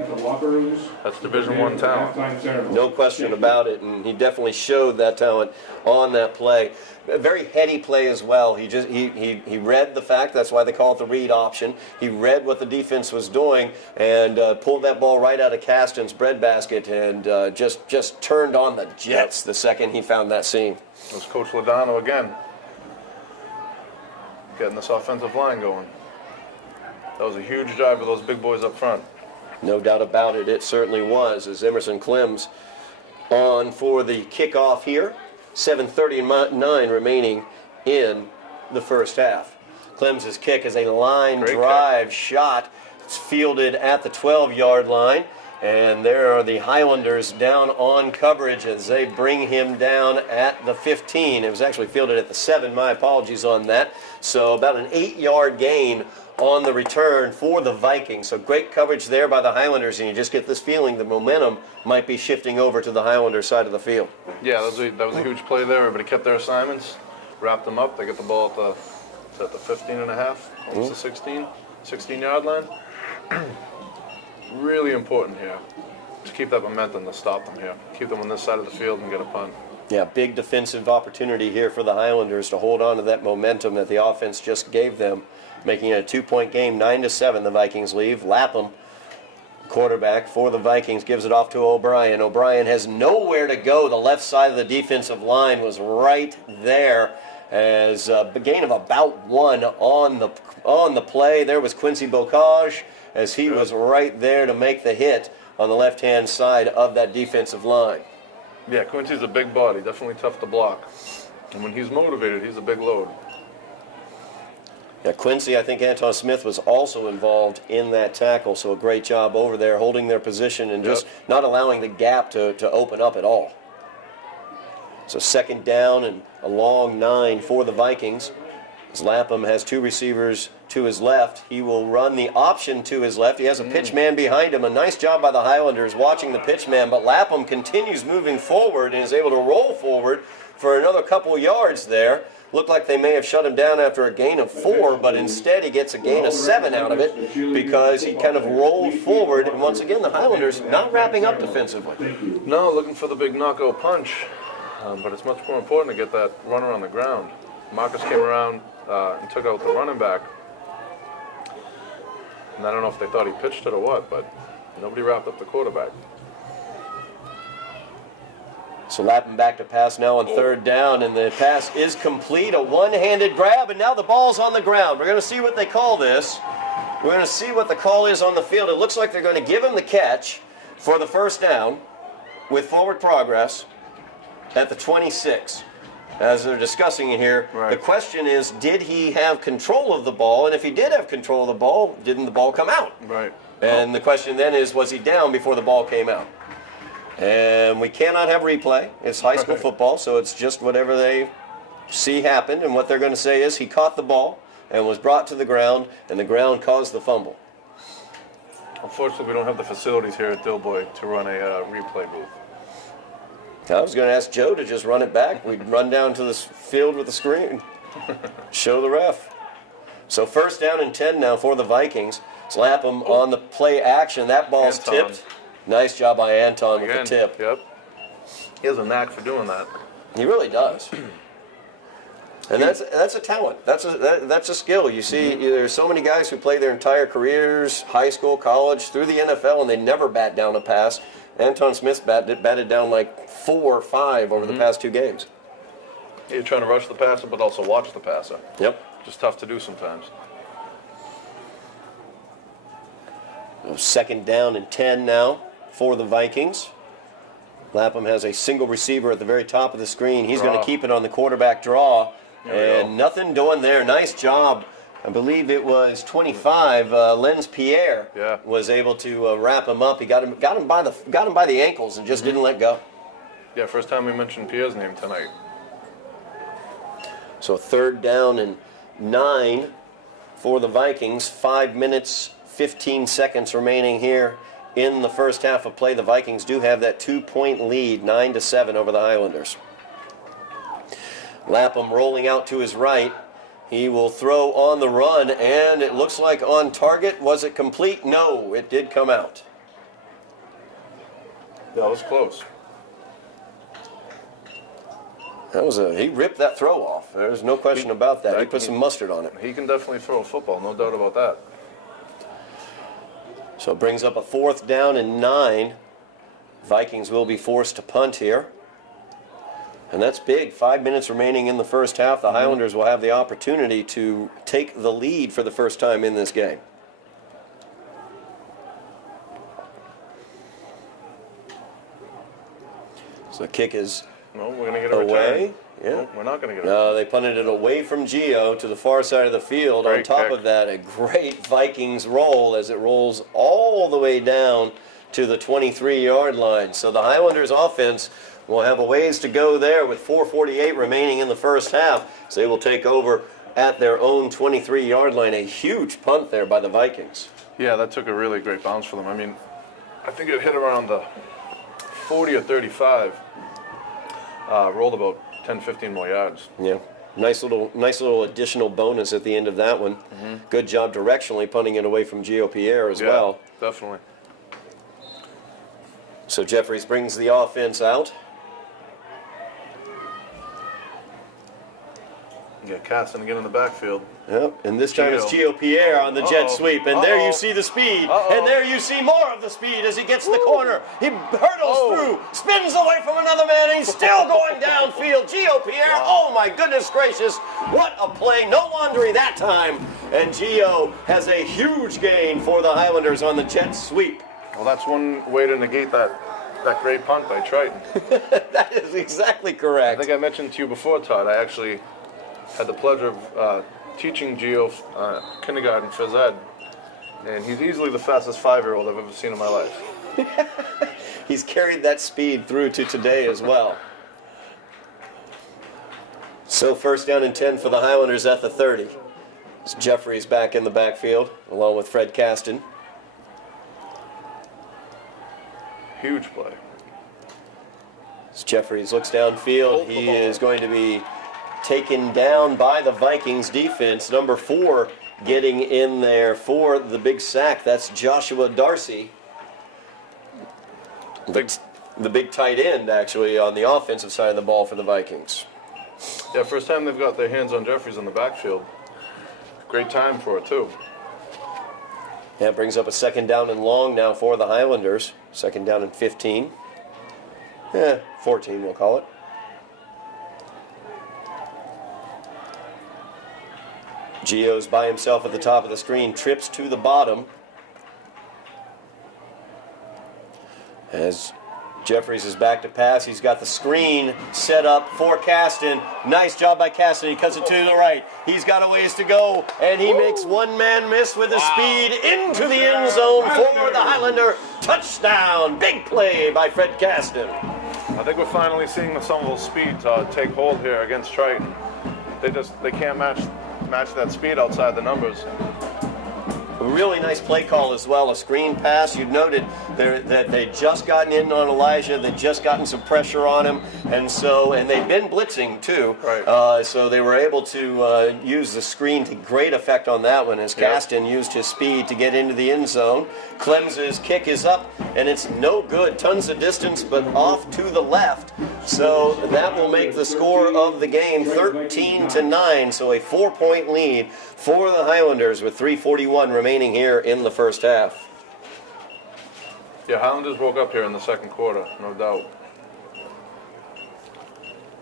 that's Division I talent. No question about it, and he definitely showed that talent on that play. A very heady play as well. He read the fact, that's why they call it the read option. He read what the defense was doing and pulled that ball right out of Caston's breadbasket and just turned on the jets the second he found that seam. It was Coach Lodano again, getting this offensive line going. That was a huge drive with those big boys up front. No doubt about it, it certainly was, as Emerson Clems on for the kickoff here. 7:39 remaining in the first half. Clem's kick is a line Great drive shot. It's fielded at the 12-yard line, and there are the Highlanders down on coverage as they bring him down at the 15. It was actually fielded at the 7. My apologies on that. So about an 8-yard gain on the return for the Vikings. So great coverage there by the Highlanders, and you just get this feeling the momentum might be shifting over to the Highlander side of the field. Yeah, that was a huge play there. Everybody kept their assignments, wrapped them up. They get the ball at the 15 and a half, almost the 16-yard line. Really important here to keep that momentum, to stop them here. Keep them on this side of the field and get a punt. Yeah, big defensive opportunity here for the Highlanders to hold on to that momentum that the offense just gave them, making it a 2-point game, 9-7. The Vikings leave. Lapham, quarterback for the Vikings, gives it off to O'Brien. O'Brien has nowhere to go. The left side of the defensive line was right there as a gain of about 1 on the play. There was Quincy Bocage as he was right there to make the hit on the left-hand side of that defensive line. Yeah, Quincy's a big body, definitely tough to block. And when he's motivated, he's a big load. Yeah, Quincy, I think Anton Smith was also involved in that tackle, so a great job over there holding their position and just not allowing the gap to open up at all. So second down and a long 9 for the Vikings. As Lapham has 2 receivers to his left. He will run the option to his left. He has a pitch man behind him. A nice job by the Highlanders watching the pitch man, but Lapham continues moving forward and is able to roll forward for another couple yards there. Looked like they may have shut him down after a gain of 4, but instead he gets a gain of 7 out of it because he kind of rolled forward. And once again, the Highlanders not wrapping up defensively. No, looking for the big knockout punch, but it's much more important to get that runner on the ground. Marcus came around and took out the running back. And I don't know if they thought he pitched it or what, but nobody wrapped up the quarterback. So Lapham back to pass now on third down, and the pass is complete. A one-handed grab, and now the ball's on the ground. We're going to see what they call this. We're going to see what the call is on the field. It looks like they're going to give him the catch for the first down with forward progress at the 26. As they're discussing it here, The question is, did he have control of the ball? And if he did have control of the ball, didn't the ball come out? Right. And the question then is, was he down before the ball came out? And we cannot have replay. It's high school football, so it's just whatever they see happened. And what they're going to say is he caught the ball and was brought to the ground, and the ground caused the fumble. Unfortunately, we don't have the facilities here at Dilboy to run a replay booth. I was going to ask Joe to just run it back. We'd run down to this field with the screen, show the ref. So first down and 10 now for the Vikings. Lapham on the play action. That ball's tipped. Nice job by Anton with the tip. Yep. He has a knack for doing that. He really does. And that's a talent. That's a skill. You see, there's so many guys who play their entire careers, high school, college, through the NFL, and they never bat down a pass. Anton Smith batted down like 4 or 5 over the past 2 games. You're trying to rush the passer, but also watch the passer. Yep. Just tough to do sometimes. So second down and 10 now for the Vikings. Lapham has a single receiver at the very top of the screen. He's going to keep it on the quarterback draw. And nothing doing there. Nice job. I believe it was 25. Lenz Pierre was able to wrap him up. He got him by the ankles and just didn't let go. Yeah, first time we mentioned Pierre's name tonight. So third down and 9 for the Vikings. 5 minutes, 15 seconds remaining here in the first half of play. The Vikings do have that 2-point lead, 9-7 over the Highlanders. Lapham rolling out to his right. He will throw on the run, and it looks like on target. Was it complete? No, it did come out. That was close. He ripped that throw off. There's no question about that. He put some mustard on it. He can definitely throw a football, no doubt about that. So it brings up a fourth down and 9. Vikings will be forced to punt here. And that's big. 5 minutes remaining in the first half. The Highlanders will have the opportunity to take the lead for the first time in this game. So the kick is No, we're going to get a away. return. Yeah. No, we're not going to get No, they punted it away from Gio to the far side of the field. Great On top kick. of that, a great Vikings roll as it rolls all the way down to the 23-yard line. So the Highlanders offense will have a ways to go there with 4:48 remaining in the first half. So they will take over at their own 23-yard line. A huge punt there by the Vikings. Yeah, that took a really great bounce for them. I mean, I think it hit around the 40 or 35. Rolled about 10, 15 more yards. Yeah. Nice little additional bonus at the end of that one. Good job directionally punting it away from Gio Pierre as well. Definitely. So Jeffries brings the offense out. Yeah, Caston again in the backfield. Yep, and this time it's Gio Pierre on the jet sweep, and there you see the speed, and there you see more of the speed as he gets to the corner. He hurdles through, spins away from another man, and he's still going downfield. Gio Pierre, oh my goodness gracious, what a play. No laundry that time, and Gio has a huge gain for the Highlanders on the jet sweep. Well, that's one way to negate that great punt by Triton. That is exactly correct. I think I mentioned to you before, Todd, I actually had the pleasure of teaching Gio kindergarten phys ed, and he's easily the fastest 5-year-old I've ever seen in my life. He's carried that speed through to today as well. So first down and 10 for the Highlanders at the 30. It's Jeffries back in the backfield, along with Fred Caston. Huge play. As Jeffries looks downfield, he is going to be taken down by the Vikings defense. Number 4 getting in there for the big sack. That's Joshua Darcy. The big tight end, actually, on the offensive side of the ball for the Vikings. Yeah, first time they've got their hands on Jeffries in the backfield. Great time for it, too. That brings up a second down and long now for the Highlanders. Second down and 15. 14 we'll call it. Gio's by himself at the top of the screen, trips to the bottom. As Jeffries is back to pass, he's got the screen set up for Caston. Nice job by Caston. He cuts it to the right. He's got a ways to go, and he makes one man miss with his speed into the end zone for the Highlander. Touchdown. Big play by Fred Caston. I think we're finally seeing the Somerville speed take hold here against Triton. They can't match that speed outside the numbers. A really nice play call as well, a screen pass. You noted that they'd just gotten in on Elijah, they'd just gotten some pressure on him, and they'd been blitzing too. Right. So they were able to use the screen to great effect on that one as Caston used his speed to get into the end zone. Clems's kick is up, and it's no good. Tons of distance, but off to the left. So that will make the score of the game 13-9. So a 4-point lead for the Highlanders with 3:41 remaining here in the first half. Yeah, Highlanders woke up here in the second quarter, no doubt.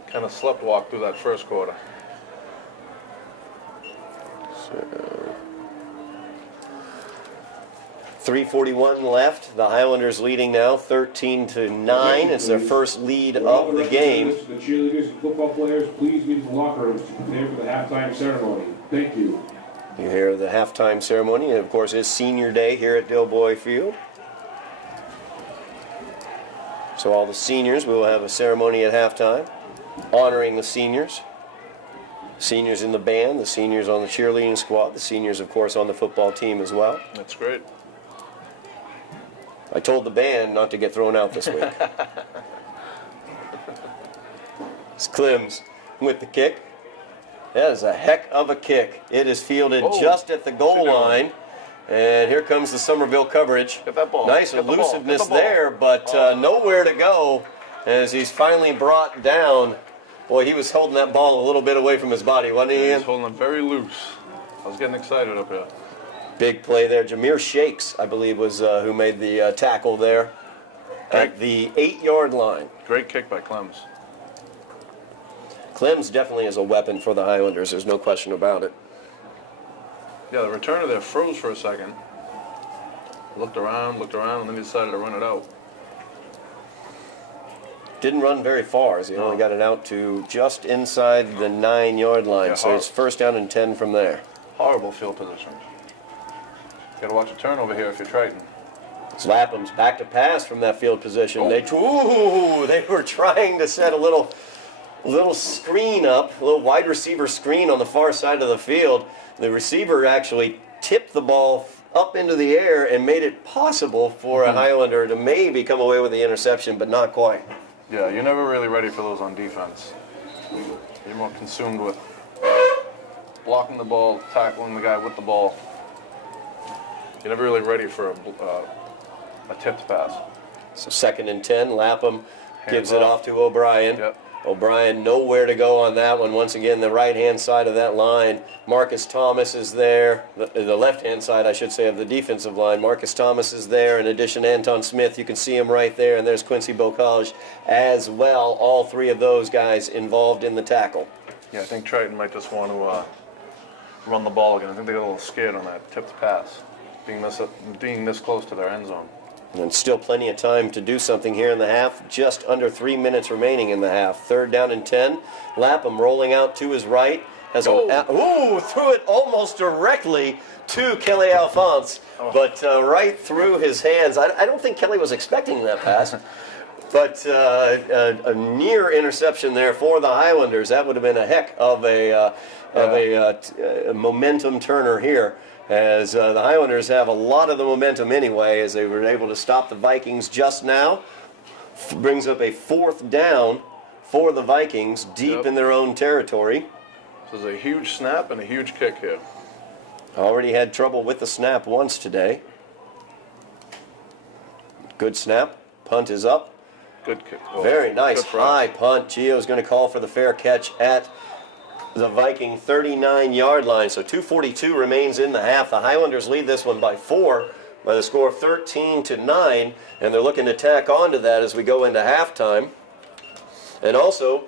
Kind of sleptwalked through that first quarter. 3:41 left. The Highlanders leading now 13-9. It's their first lead of the game. The cheerleaders and football players, please meet in the locker rooms to prepare for the halftime ceremony. Thank you. You hear the halftime ceremony. And of course, it's senior day here at Dilboy Field. So all the seniors, we will have a ceremony at halftime honoring the seniors. Seniors in the band, the seniors on the cheerleading squad, the seniors, of course, on the football team as well. That's great. I told the band not to get thrown out this week. It's Clems with the kick. That is a heck of a kick. It is fielded just at the goal line. And here comes the Somerville coverage. Get that ball. Nice Get the elusiveness ball. there, but nowhere to go as he's finally brought down. Boy, he was holding that ball a little bit away from his body, wasn't he, He Ian? was holding it very loose. I was getting excited up here. Big play there. Jameer Shakes, I believe, was who made the tackle there at the 8-yard line. Great kick by Clems. Clems definitely is a weapon for the Highlanders. There's no question about it. Yeah, the returner there froze for a second. Looked around, and then he decided to run it out. Didn't run very far as he only got it out to just inside the 9-yard line. Yeah, So it's first down and 10 from there. Horrible field position. Got to watch a turnover here if you're Triton. It's Lapham's back to pass from that field position. They were trying to set a little screen up, a little wide receiver screen on the far side of the field. The receiver actually tipped the ball up into the air and made it possible for a Highlander to maybe come away with the interception, but not quite. Yeah, you're never really ready for those on defense. You're more consumed with blocking the ball, tackling the guy with the ball. You're never really ready for a tipped pass. So 2nd and 10, Lapham gives Hands it off. off to O'Brien. Yep. O'Brien nowhere to go on that one. Once again, the right-hand side of that line. Marcus Thomas is there. The left-hand side, I should say, of the defensive line. Marcus Thomas is there. In addition to Anton Smith, you can see him right there. And there's Quincy Bocage as well. All three of those guys involved in the tackle. Yeah, I think Triton might just want to run the ball again. I think they got a little scared on that tipped pass, being this close to their end zone. And still plenty of time to do something here in the half. Just under 3 minutes remaining in the half. 3rd down and 10. Lapham rolling out to his right. Threw it almost directly to Kelly Alphonse, but right through his hands. I don't think Kelly was expecting that pass, but a near interception there for the Highlanders. That would have been a heck of a momentum turner here, as the Highlanders have a lot of the momentum anyway, as they were able to stop the Vikings just now. Brings up a 4th down for the Vikings deep in their own territory. This is a huge snap and a huge kick here. Already had trouble with the snap once today. Good snap. Punt is up. Good kick. Oh, Very nice good high punt. Gio's going to call for the fair catch at the Viking 39-yard line. So 2:42 remains in the half. The Highlanders lead this one by 4 by the score of 13-9, and they're looking to tack on to that as we go into halftime. And also,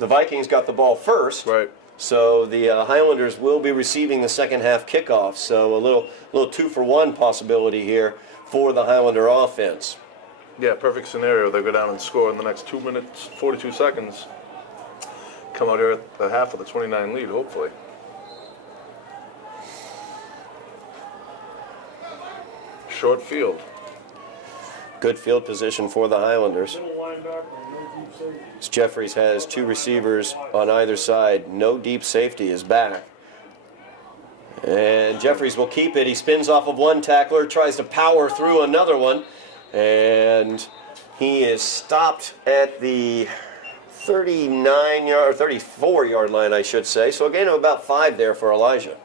the Vikings got the ball first. Right. So the Highlanders will be receiving the second half kickoff. So a little 2-for-1 possibility here for the Highlander offense. Yeah, perfect scenario. They go down and score in the next 2 minutes, 42 seconds. Come out here at the half of the 29 lead, hopefully. Short field. Good field position for the Highlanders. As Jeffries has 2 receivers on either side. No deep safety is back. And Jeffries will keep it. He spins off of one tackler, tries to power through another one. And he is stopped at the 34-yard line, I should say. So a gain of about 5 there for Elijah.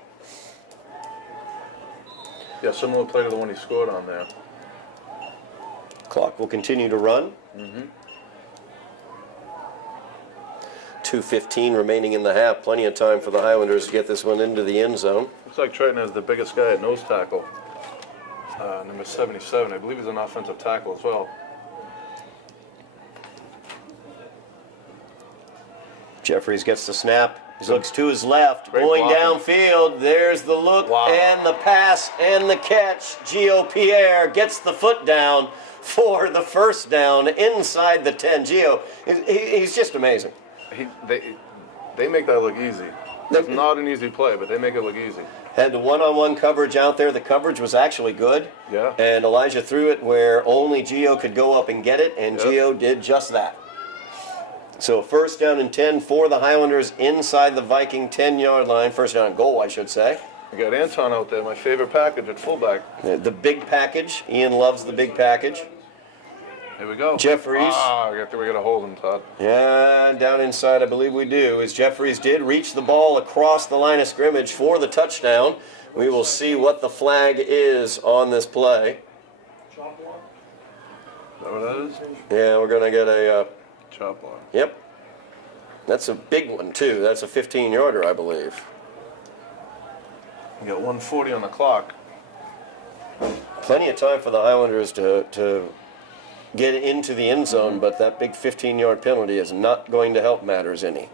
Yeah, similar play to the one he scored on there. Clock will continue to run. 2:15 remaining in the half. Plenty of time for the Highlanders to get this one into the end zone. Looks like Triton has the biggest guy at nose tackle. Number 77. I believe he's an offensive tackle as well. Jeffries gets the snap, He looks to his left, Great going blocking. downfield. There's the look Wow. and the pass and the catch. Gio Pierre gets the foot down for the first down inside the 10. Gio, he's just amazing. They make that look easy. It's not an easy play, but they make it look easy. Had the one-on-one coverage out there. The coverage was actually good. Yeah. And Elijah threw it where only Gio could go up and get it, and Yep. Gio did just that. So first down and 10 for the Highlanders inside the Viking 10-yard line. First down and goal, I should say. We got Anton out there, my favorite package at fullback. The big package. Ian loves the big package. Here we go. Jeffries. We got to hold him, Todd. Yeah, down inside, I believe we do, as Jeffries did reach the ball across the line of scrimmage for the touchdown. We will see what the flag is on this play. Is that what that is? Yeah, we're going to get a... Chop block. Yep. That's a big one, too. That's a 15-yarder, I believe. We got 1:40 on the clock. Plenty of time for the Highlanders to get into the end zone, but that big 15-yard penalty is not going to help matters any.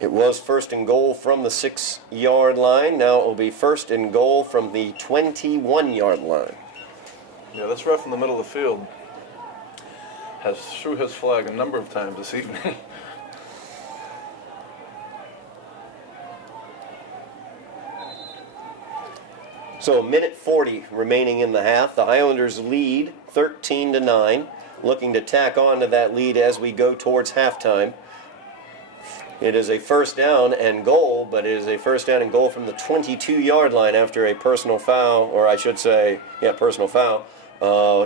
It was first and goal from the 6-yard line. Now it will be first and goal from the 21-yard line. Yeah, this ref in the middle of the field has threw his flag a number of times this evening. So a minute 40 remaining in the half. The Highlanders lead 13-9, looking to tack on to that lead as we go towards halftime. It is a first down and goal, but it is a first down and goal from the 22-yard line after a personal foul, or I should say, personal foul,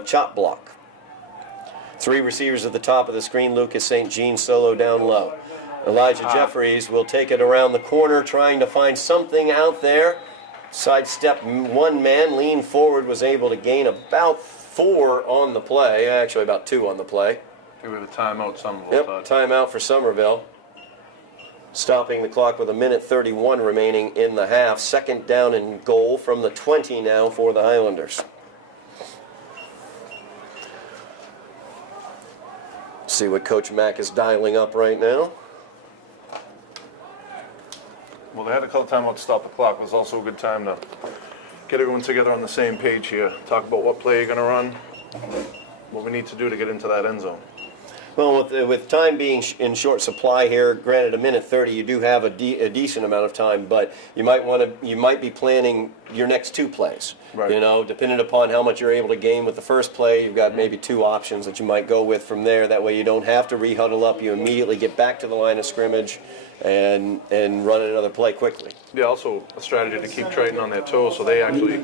chop block. Three receivers at the top of the screen. Lucas St. Jean solo down low. Elijah Jeffries will take it around the corner, trying to find something out there. Sidestep one man, lean forward, was able to gain about 4 on the play. Actually, about 2 on the play. I think we have a timeout, Somerville, Yep, Todd. timeout for Somerville. Stopping the clock with a minute 31 remaining in the half. Second down and goal from the 20 now for the Highlanders. See what Coach Mack is dialing up right now. Well, they had to call timeout to stop the clock. It was also a good time to get everyone together on the same page here. Talk about what play you're going to run, what we need to do to get into that end zone. Well, with time being in short supply here, granted a minute 30, you do have a decent amount of time, but you might be planning your next 2 plays. Right. You know, depending upon how much you're able to gain with the first play, you've got maybe 2 options that you might go with from there. That way you don't have to re-huddle up. You immediately get back to the line of scrimmage and run another play quickly. Yeah, also a strategy to keep Triton on their toes so they actually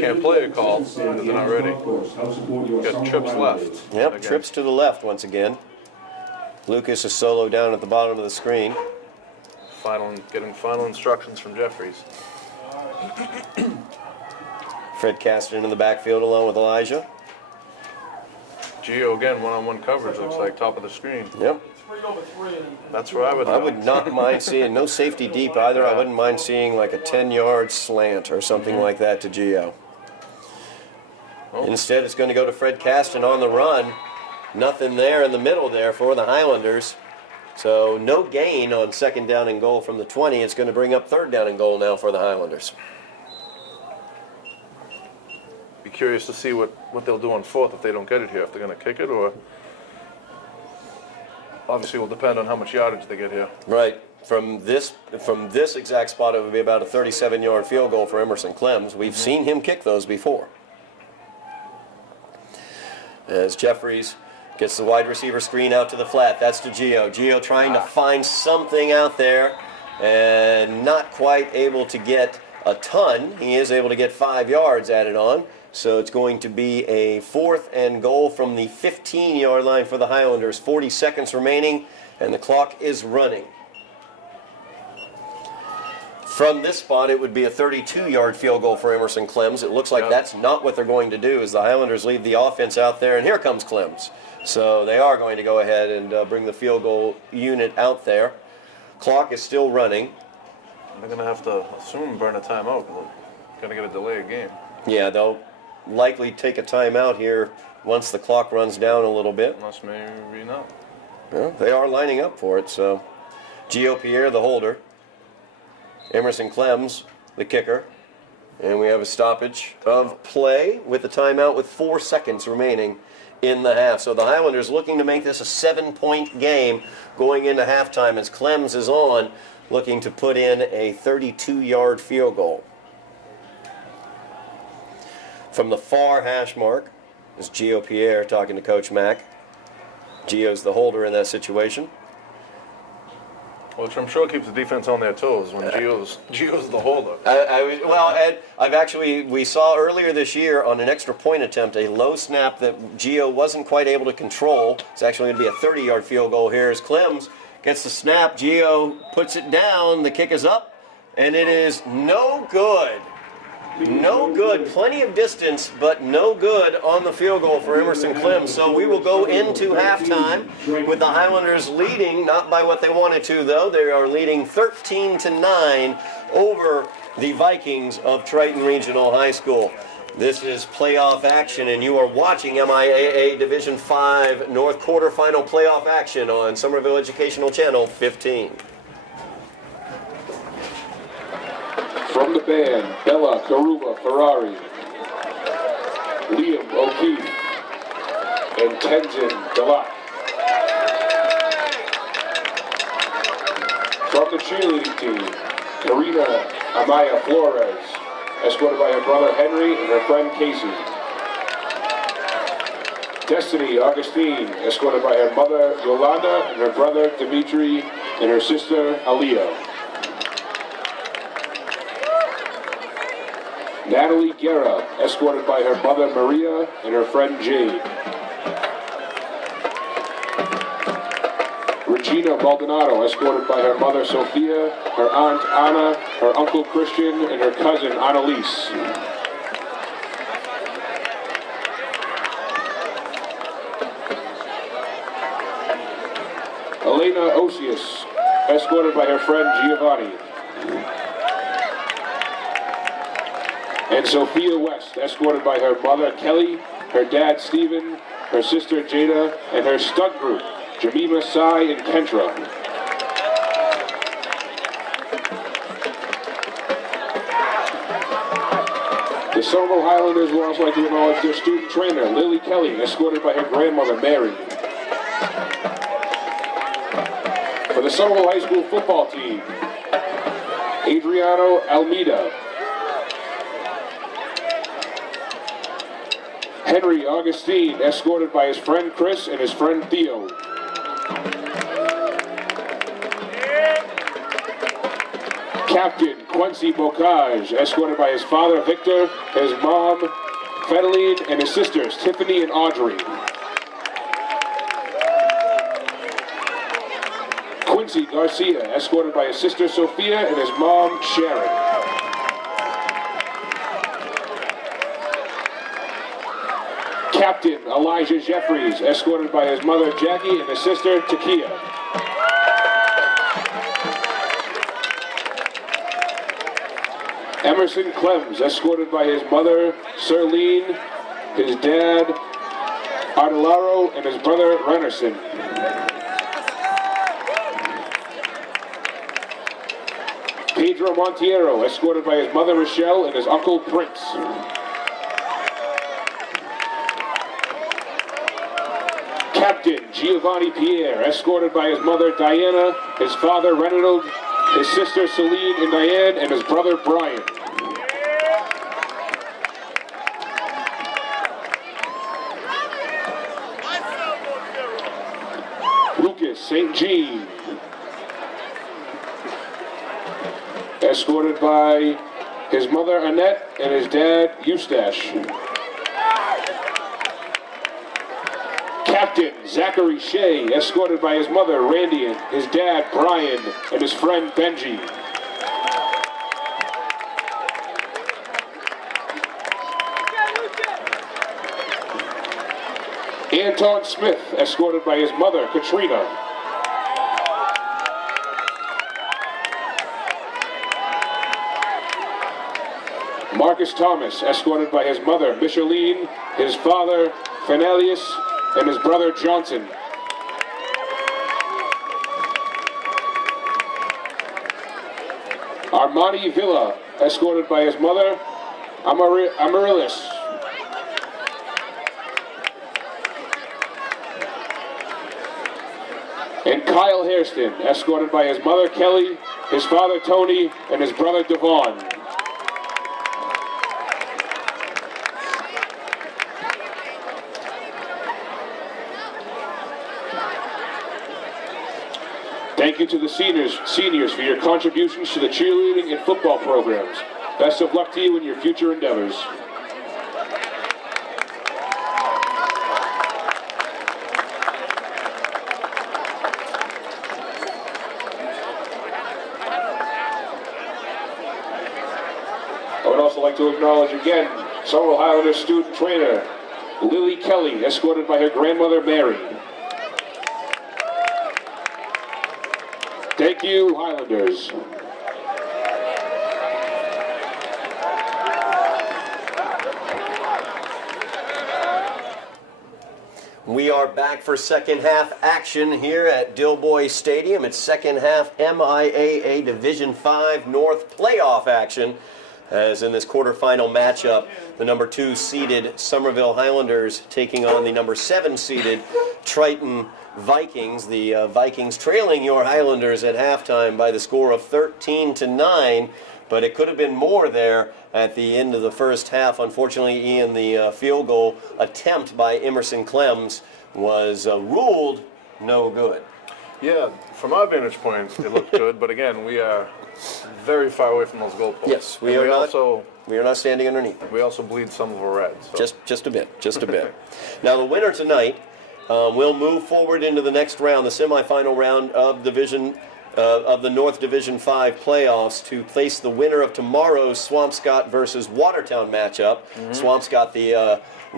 can't play a call because they're not ready. Got trips left. Yep, again. trips to the left once again. Lucas is solo down at the bottom of the screen. Getting final instructions from Jeffries. Fred Caston in the backfield along with Elijah. Gio again, one-on-one coverage, looks like top of the screen. Yep. That's where I would I would not mind seeing, no safety deep either. I wouldn't mind seeing like a 10-yard slant or something like that to Gio. Instead, it's going to go to Fred Caston on the run. Nothing there in the middle there for the Highlanders. So no gain on second down and goal from the 20. It's going to bring up third down and goal now for the Highlanders. be curious to see what they'll do on fourth if they don't get it here, if they're going to kick it, or obviously will depend on how much yardage they get here. Right. From this exact spot, it would be about a 37-yard field goal for Emerson Clems. We've seen him kick those before. As Jeffries gets the wide receiver screen out to the flat. That's to Gio. Gio trying to find something out there and not quite able to get a ton. He is able to get 5 yards added on. So it's going to be a fourth and goal from the 15-yard line for the Highlanders. 40 seconds remaining, and the clock is running. From this spot, it would be a 32-yard field goal for Emerson Clems. It looks like that's not what they're going to do, as the Highlanders leave the offense out there, and here comes Clems. So they are going to go ahead and bring the field goal unit out there. Clock is still running. They're going to have to assume burn a timeout because they're going to get a delayed game. Yeah, they'll likely take a timeout here once the clock runs down a little bit. Unless maybe not. Well, they are lining up for it, so Gio Pierre, the holder. Emerson Clems, the kicker. And we have a stoppage of play with the timeout with 4 seconds remaining in the half. So the Highlanders looking to make this a 7-point game going into halftime as Clems is on, looking to put in a 32-yard field goal. From the far hash mark is Gio Pierre talking to Coach Mack. Gio's the holder in that situation. Which I'm sure keeps the defense on their toes when Gio's the holder. We saw earlier this year on an extra point attempt a low snap that Gio wasn't quite able to control. It's actually going to be a 30-yard field goal here as Clems gets the snap. Gio puts it down. The kick is up, and it is no good. No good. Plenty of distance, but no good on the field goal for Emerson Clems. So we will go into halftime with the Highlanders leading, not by what they wanted to, though. They are leading 13-9 over the Vikings of Triton Regional High School. This is playoff action, and you are watching MIAA Division 5 North quarterfinal playoff action on Somerville Educational Channel 15. From the band, Bella Karuba Ferrari, Liam O'Keefe, and Tenzin Dalak. From the cheerleading team, Karina Amaya Flores, escorted by her brother Henry and her friend Casey. Destiny Augustine, escorted by her mother Yolanda and her brother Dimitri and her sister Aliyah. Natalie Guerra, escorted by her mother Maria and her friend Jade. Regina Maldonado, escorted by her mother Sophia, her aunt Anna, her uncle Christian, and her cousin Annalise. Elena Osius, escorted by her friend Giovanni. And Sophia West, escorted by her mother Kelly, her dad Stephen, her sister Jada, and her stunt group, Jamima Sai and Kentra. The Somerville Highlanders would also like to acknowledge their student trainer, Lily Kelly, escorted by her grandmother Mary. For the Somerville High School football team, Adriano Almeida, Henry Augustine, escorted by his friend Chris and his friend Theo. Captain Quincy Bocage, escorted by his father Victor, his mom Fedeline, and his sisters Tiffany and Audrey. Quincy Garcia, escorted by his sister Sophia and his mom Sharon. Captain Elijah Jeffries, escorted by his mother Jackie and his sister Takia. Emerson Clems, escorted by his mother Serlene, his dad Ardelaro, and his brother Rennerson. Pedro Montiero, escorted by his mother Michelle and his uncle Prince. Captain Giovanni Pierre, escorted by his mother Diana, his father Reginald, his sister Celine and Diane, and his brother Brian. Lucas St. Jean, escorted by his mother Annette and his dad Eustache. Captain Zachary Shea, escorted by his mother Randy, his dad Brian, and his friend Benji. Anton Smith, escorted by his mother Katrina. Marcus Thomas, escorted by his mother Micheline, his father Phenelius, and his brother Johnson. Armani Villa, escorted by his mother, Amaryllis. And Kyle Hairston, escorted by his mother Kelly, his father Tony, and his brother Devon. Thank you to the seniors for your contributions to the cheerleading and football programs. Best of luck to you in your future endeavors. I would also like to acknowledge again Somerville Highlander student trainer Lily Kelly, escorted by her grandmother Mary. Thank you, Highlanders. We are back for second half action here at Dilboy Stadium. It's second half MIAA Division 5 North playoff action. As in this quarterfinal matchup, the number 2 seeded Somerville Highlanders taking on the number 7 seeded Triton Vikings. The Vikings trailing your Highlanders at halftime by the score of 13-9, but it could have been more there at the end of the first half. Unfortunately, Ian, the field goal attempt by Emerson Clems was ruled no good. Yeah, from our vantage point, it looked good, but again, we are very far away from those goalposts. Yes, we are not standing underneath them. We also bleed some of a red. So. Just a bit. Now the winner tonight will move forward into the next round, the semifinal round of the North Division 5 playoffs, to place the winner of tomorrow's Swampscott versus Watertown matchup. Mm-hmm. Swampscott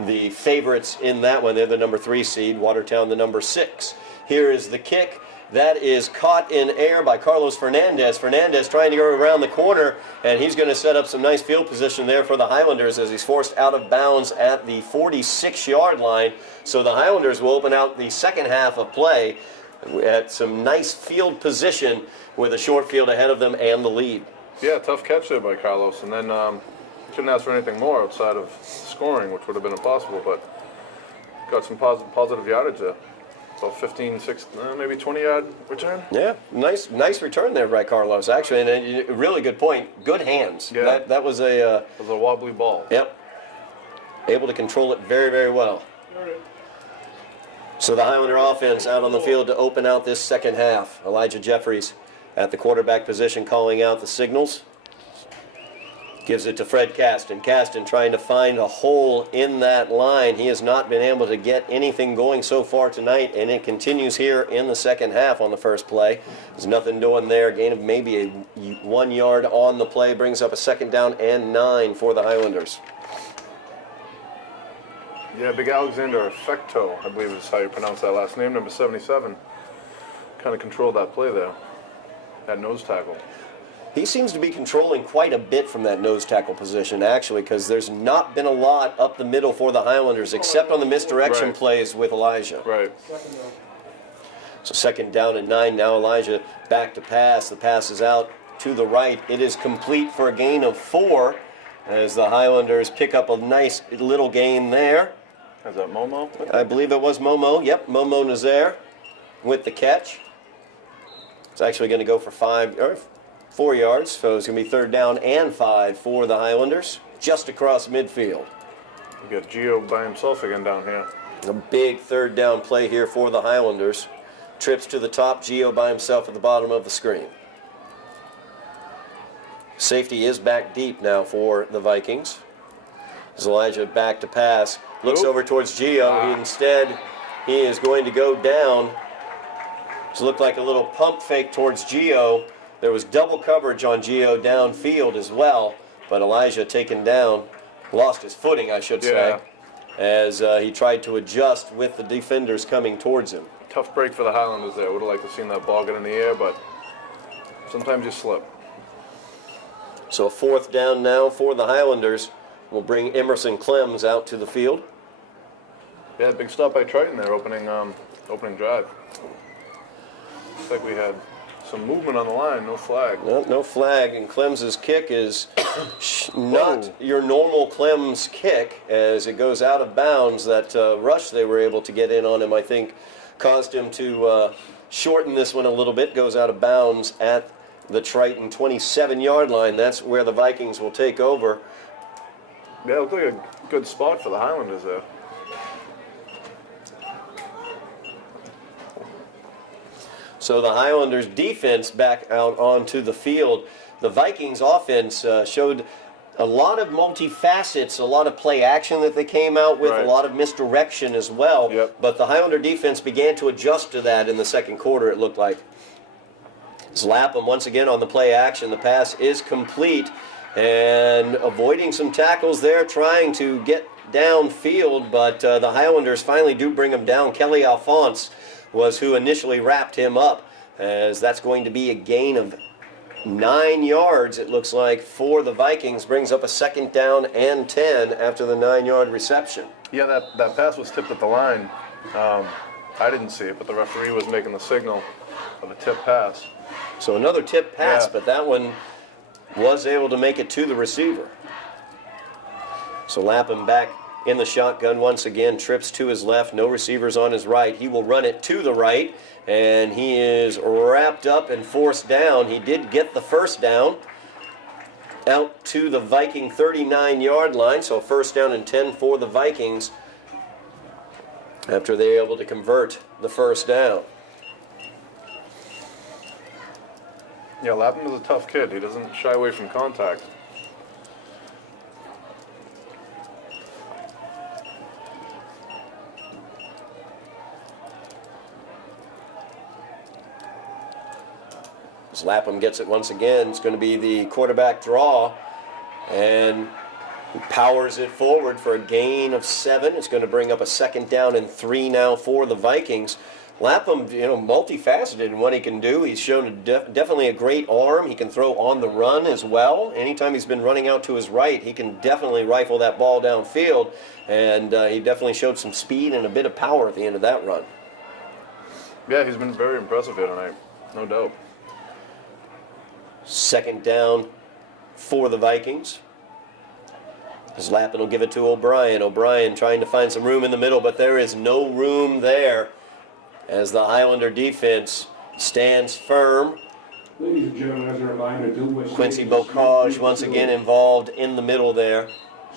the favorites in that one. They're the number 3 seed. Watertown the number 6. Here is the kick. That is caught in air by Carlos Fernandez. Fernandez trying to go around the corner, and he's going to set up some nice field position there for the Highlanders as he's forced out of bounds at the 46-yard line. So the Highlanders will open out the second half of play at some nice field position with a short field ahead of them and the lead. Yeah, tough catch there by Carlos, and then couldn't ask for anything more outside of scoring, which would have been impossible, but got some positive yardage there. About 15, 16, maybe 20-yard return. Yeah, nice return there by Carlos, actually, and a really good point. Good hands. Yeah. That was a... it was a wobbly ball. Yep. Able to control it very, very well. So the Highlander offense out on the field to open out this second half. Elijah Jeffries at the quarterback position calling out the signals. Gives it to Fred Caston. Caston trying to find a hole in that line. He has not been able to get anything going so far tonight, and it continues here in the second half on the first play. There's nothing doing there. Gain of maybe 1 yard on the play brings up a second down and 9 for the Highlanders. Yeah, Big Alexander Fecto, I believe is how you pronounce that last name, number 77. Kind of controlled that play there, that nose tackle. He seems to be controlling quite a bit from that nose tackle position, actually, because there's not been a lot up the middle for the Highlanders, except on the misdirection plays with Elijah. Right. So second down and 9. Now Elijah back to pass. The pass is out to the right. It is complete for a gain of 4 as the Highlanders pick up a nice little gain there. Is that Momo? I believe it was Momo. Yep, Momo Nazaire with the catch. It's actually going to go for 4 yards, so it's going to be third down and 5 for the Highlanders, just across midfield. You got Gio by himself again down here. A big third down play here for the Highlanders. Trips to the top, Gio by himself at the bottom of the screen. Safety is back deep now for the Vikings. As Elijah back to pass, looks over towards Gio. Instead, he is going to go down. It looked like a little pump fake towards Gio. There was double coverage on Gio downfield as well, but Elijah taken down, lost his footing, I should say, as he tried to adjust with the defenders coming towards him. Tough break for the Highlanders there. Would have liked to have seen that ball get in the air, but sometimes you slip. So a fourth down now for the Highlanders. Will bring Emerson Clems out to the field. Yeah, big stop by Triton there, opening drive. Looks like we had Some movement on the line, no flag. No flag, and Clem's kick is not your normal Clem's kick as it goes out of bounds. That rush they were able to get in on him, I think, caused him to shorten this one a little bit. Goes out of bounds at the Triton 27-yard line. That's where the Vikings will take over. Yeah, it looked like a good spot for the Highlanders there. So the Highlanders defense back out onto the field. The Vikings offense showed a lot of multifacets, a lot of play action that they came out with, Right. a lot of misdirection as well. Yep. But the Highlander defense began to adjust to that in the second quarter, it looked like. It's Lapham once again on the play action. The pass is complete and avoiding some tackles there, trying to get downfield, but the Highlanders finally do bring him down. Kelly Alphonse was who initially wrapped him up, as that's going to be a gain of 9 yards, it looks like, for the Vikings. Brings up a 2nd down and 10 after the 9-yard reception. Yeah, that pass was tipped at the line. I didn't see it, but the referee was making the signal of a tip pass. So another tip pass, Yeah. but that one was able to make it to the receiver. So Lapham back in the shotgun once again, trips to his left, no receivers on his right. He will run it to the right, and he is wrapped up and forced down. He did get the first down out to the Viking 39-yard line, so 1st down and 10 for the Vikings after they were able to convert the 1st down. Yeah, Lapham is a tough kid. He doesn't shy away from contact. As Lapham gets it once again, it's going to be the quarterback draw, and he powers it forward for a gain of 7. It's going to bring up a 2nd down and 3 now for the Vikings. Lapham, multifaceted in what he can do. He's shown definitely a great arm. He can throw on the run as well. Anytime he's been running out to his right, he can definitely rifle that ball downfield, and he definitely showed some speed and a bit of power at the end of that run. Yeah, he's been very impressive here tonight, no doubt. 2nd down for the Vikings. As Lapham will give it to O'Brien. O'Brien trying to find some room in the middle, but there is no room there as the Highlander defense stands firm. Ladies and gentlemen, as a reminder, Quincy Bocage once again involved in the middle there.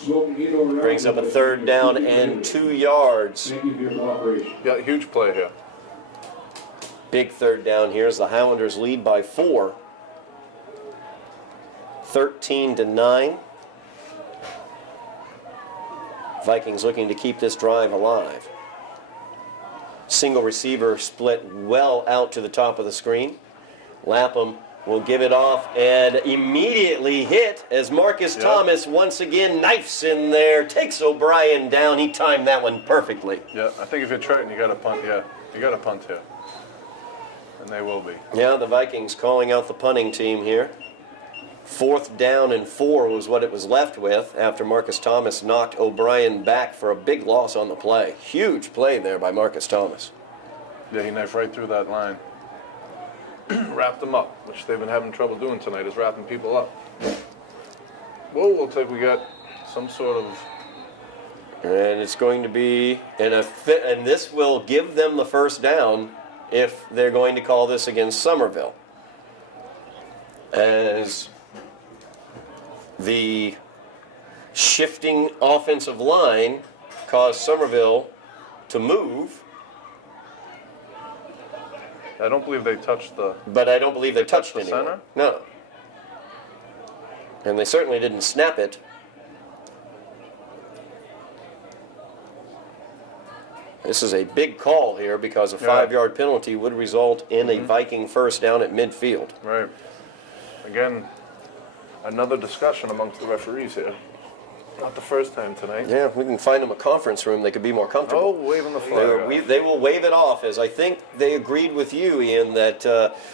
Brings up a 3rd down and 2 yards. Thank you for your cooperation. Yeah, huge play here. Big 3rd down here as the Highlanders lead by 4. 13-9. Vikings looking to keep this drive alive. Single receiver split well out to the top of the screen. Lapham will give it off and immediately hit as Marcus Thomas once again knifes in there, takes O'Brien down. He timed that one perfectly. Yeah, I think if you're Triton, you got to punt. Yeah, you got to punt here, and they will be. Yeah, the Vikings calling out the punting team here. 4th down and 4 was what it was left with after Marcus Thomas knocked O'Brien back for a big loss on the play. Huge play there by Marcus Thomas. Yeah, he knifed right through that line. Wrapped them up, which they've been having trouble doing tonight, is wrapping people up. Whoa, looks like we got some sort of... And it's going to be, and this will give them the 1st down if they're going to call this against Somerville. As the shifting offensive line caused Somerville to move. I don't believe they touched the... But I don't believe they touched the anyone. center? No. And they certainly didn't snap it. This is a big call here because a 5-yard penalty would result in a Viking 1st down at midfield. Right. Again, another discussion amongst the referees here. Not the first time tonight. Yeah, if we can find them a conference room, they could be more comfortable. Oh, waving the flag. They will wave it off, as I think they agreed with you, Ian, that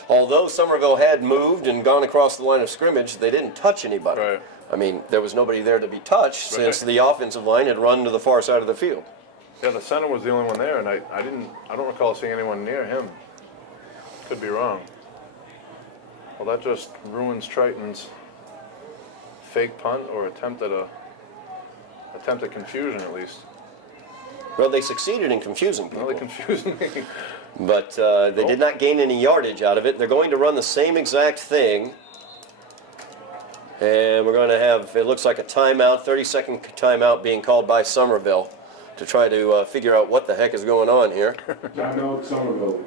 although Somerville had moved and gone across the line of scrimmage, they didn't touch anybody. Right. I mean, there was nobody there to be touched since the offensive line had run to the far side of the field. Yeah, the center was the only one there, and I don't recall seeing anyone near him. Could be wrong. Well, that just ruins Triton's fake punt or attempt at confusion, at least. Well, they succeeded in confusing people. Well, they confused me. But they did not gain any yardage out of it. They're going to run the same exact thing. And we're going to have, it looks like a timeout, 30-second timeout being called by Somerville to try to figure out what the heck is going on here. Timeout, Somerville.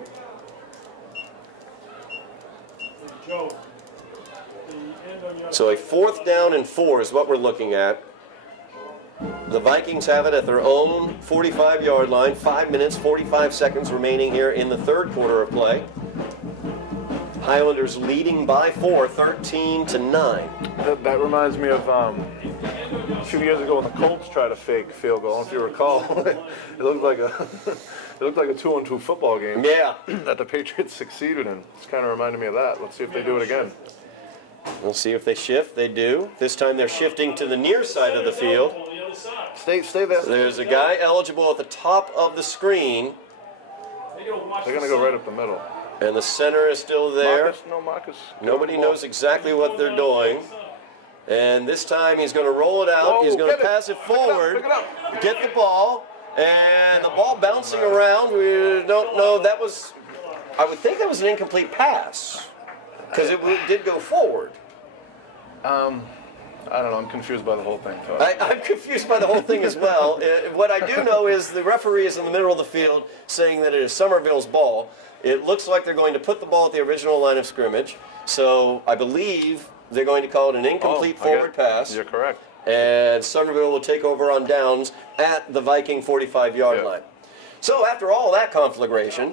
So a 4th down and 4 is what we're looking at. The Vikings have it at their own 45-yard line. 5 minutes, 45 seconds remaining here in the third quarter of play. Highlanders leading by 4, 13-9. That reminds me of a few years ago when the Colts tried a fake field goal. If you recall, it looked like a 2-on-2 football game. Yeah. That the Patriots succeeded in. It's kind of reminded me of that. Let's see if they do it again. We'll see if they shift. They do. This time they're shifting to the near side of the field. Stay there. There's a guy eligible at the top of the screen, They're going to go right up the middle. and the center is still there. Marcus. Nobody knows exactly what they're doing. And this time he's going to roll it out. Whoa, He's going to get it. pass it forward, Pick it up. get the ball, and the ball bouncing around. We don't know. That was, I would think that was an incomplete pass because it did go forward. I don't know. I'm confused by the whole thing. Todd. I'm confused by the whole thing as well. What I do know is the referee is in the middle of the field saying that it is Somerville's ball. It looks like they're going to put the ball at the original line of scrimmage. So I believe they're going to call it an incomplete forward pass. You're correct. And Somerville will take over on downs at the Viking 45-yard line. So after all that conflagration,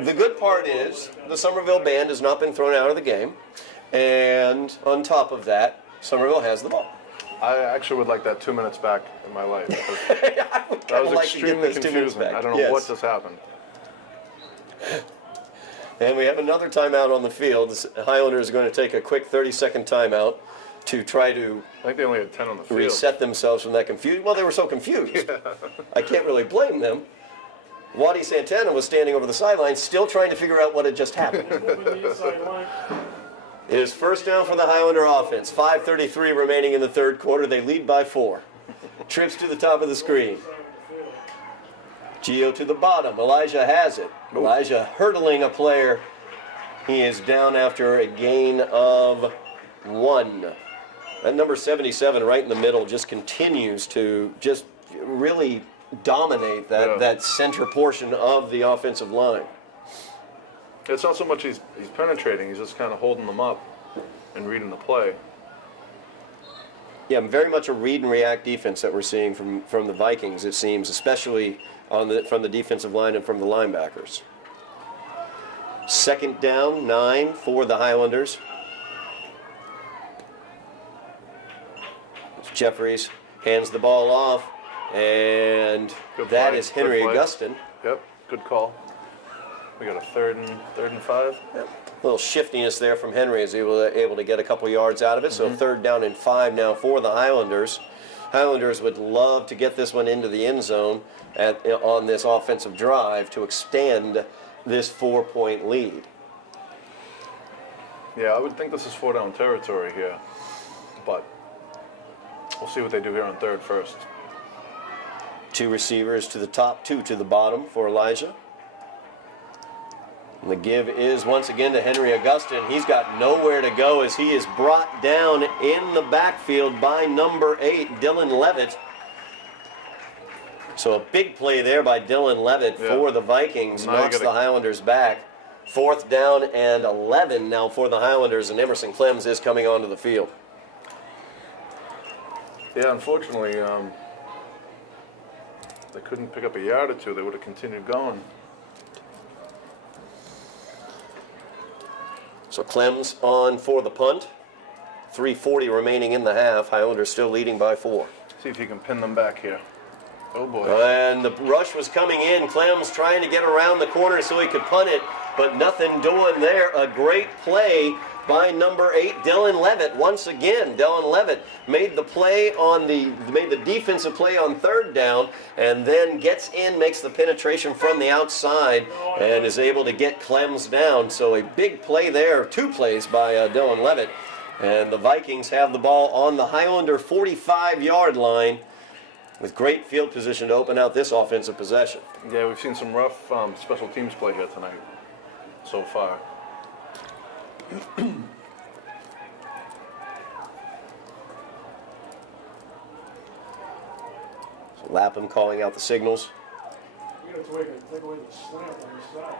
the good part is the Somerville band has not been thrown out of the game. And on top of that, Somerville has the ball. I actually would like that 2 minutes back in my life. I would That kinda was like to get extremely those 2 minutes confusing. back. I don't know Yes. what just happened. And we have another timeout on the field. The Highlanders are going to take a quick 30-second timeout to try to I think they only had 10 on the field. reset themselves from that confusion. Well, they were so confused. I can't really blame them. Waddy Santana was standing over the sideline still trying to figure out what had just happened. It is first down for the Highlander offense. 5:33 remaining in the third quarter. They lead by 4. Trips to the top of the screen. Gio to the bottom. Elijah has it. Elijah hurdling a player. He is down after a gain of 1. That number 77 right in the middle just continues to just really dominate that center portion of the offensive line. It's not so much he's penetrating, he's just kind of holding them up and reading the play. Yeah, very much a read and react defense that we're seeing from the Vikings, it seems, especially from the defensive line and from the linebackers. Second down, 9 for the Highlanders. Jeffries hands the ball off, and Good that play, is Henry good play. Augustin. Yep, good call. We got a third and 5. A little shiftiness there from Henry, is able to get a couple yards out of it. So third down and 5 now for the Highlanders. Highlanders would love to get this one into the end zone on this offensive drive to extend this 4-point lead. Yeah, I would think this is 4-down territory here, but we'll see what they do here on third first. 2 receivers to the top, 2 to the bottom for Elijah. And the give is once again to Henry Augustin. He's got nowhere to go as he is brought down in the backfield by number 8, Dylan Levitt. So a big play there by Dylan Levitt for the Vikings. Now you Knocks gotta- the Highlanders back. 4th down and 11 now for the Highlanders, and Emerson Clems is coming onto the field. Yeah, unfortunately, they couldn't pick up a yard or 2. They would have continued going. So Clems on for the punt. 3:40 remaining in the half. Highlanders still leading by 4. See if he can pin them back here. Oh boy. And the rush was coming in. Clems trying to get around the corner so he could punt it, but nothing doing there. A great play by number 8, Dylan Levitt. Once again, Dylan Levitt made the defensive play on third down, and then gets in, makes the penetration from the outside, and is able to get Clems down. So a big play there, 2 plays by Dylan Levitt. And the Vikings have the ball on the Highlander 45-yard line with great field position to open out this offensive possession. Yeah, we've seen some rough special teams play here tonight so far. So Lapham calling out the signals. You gotta take away the slant on the side.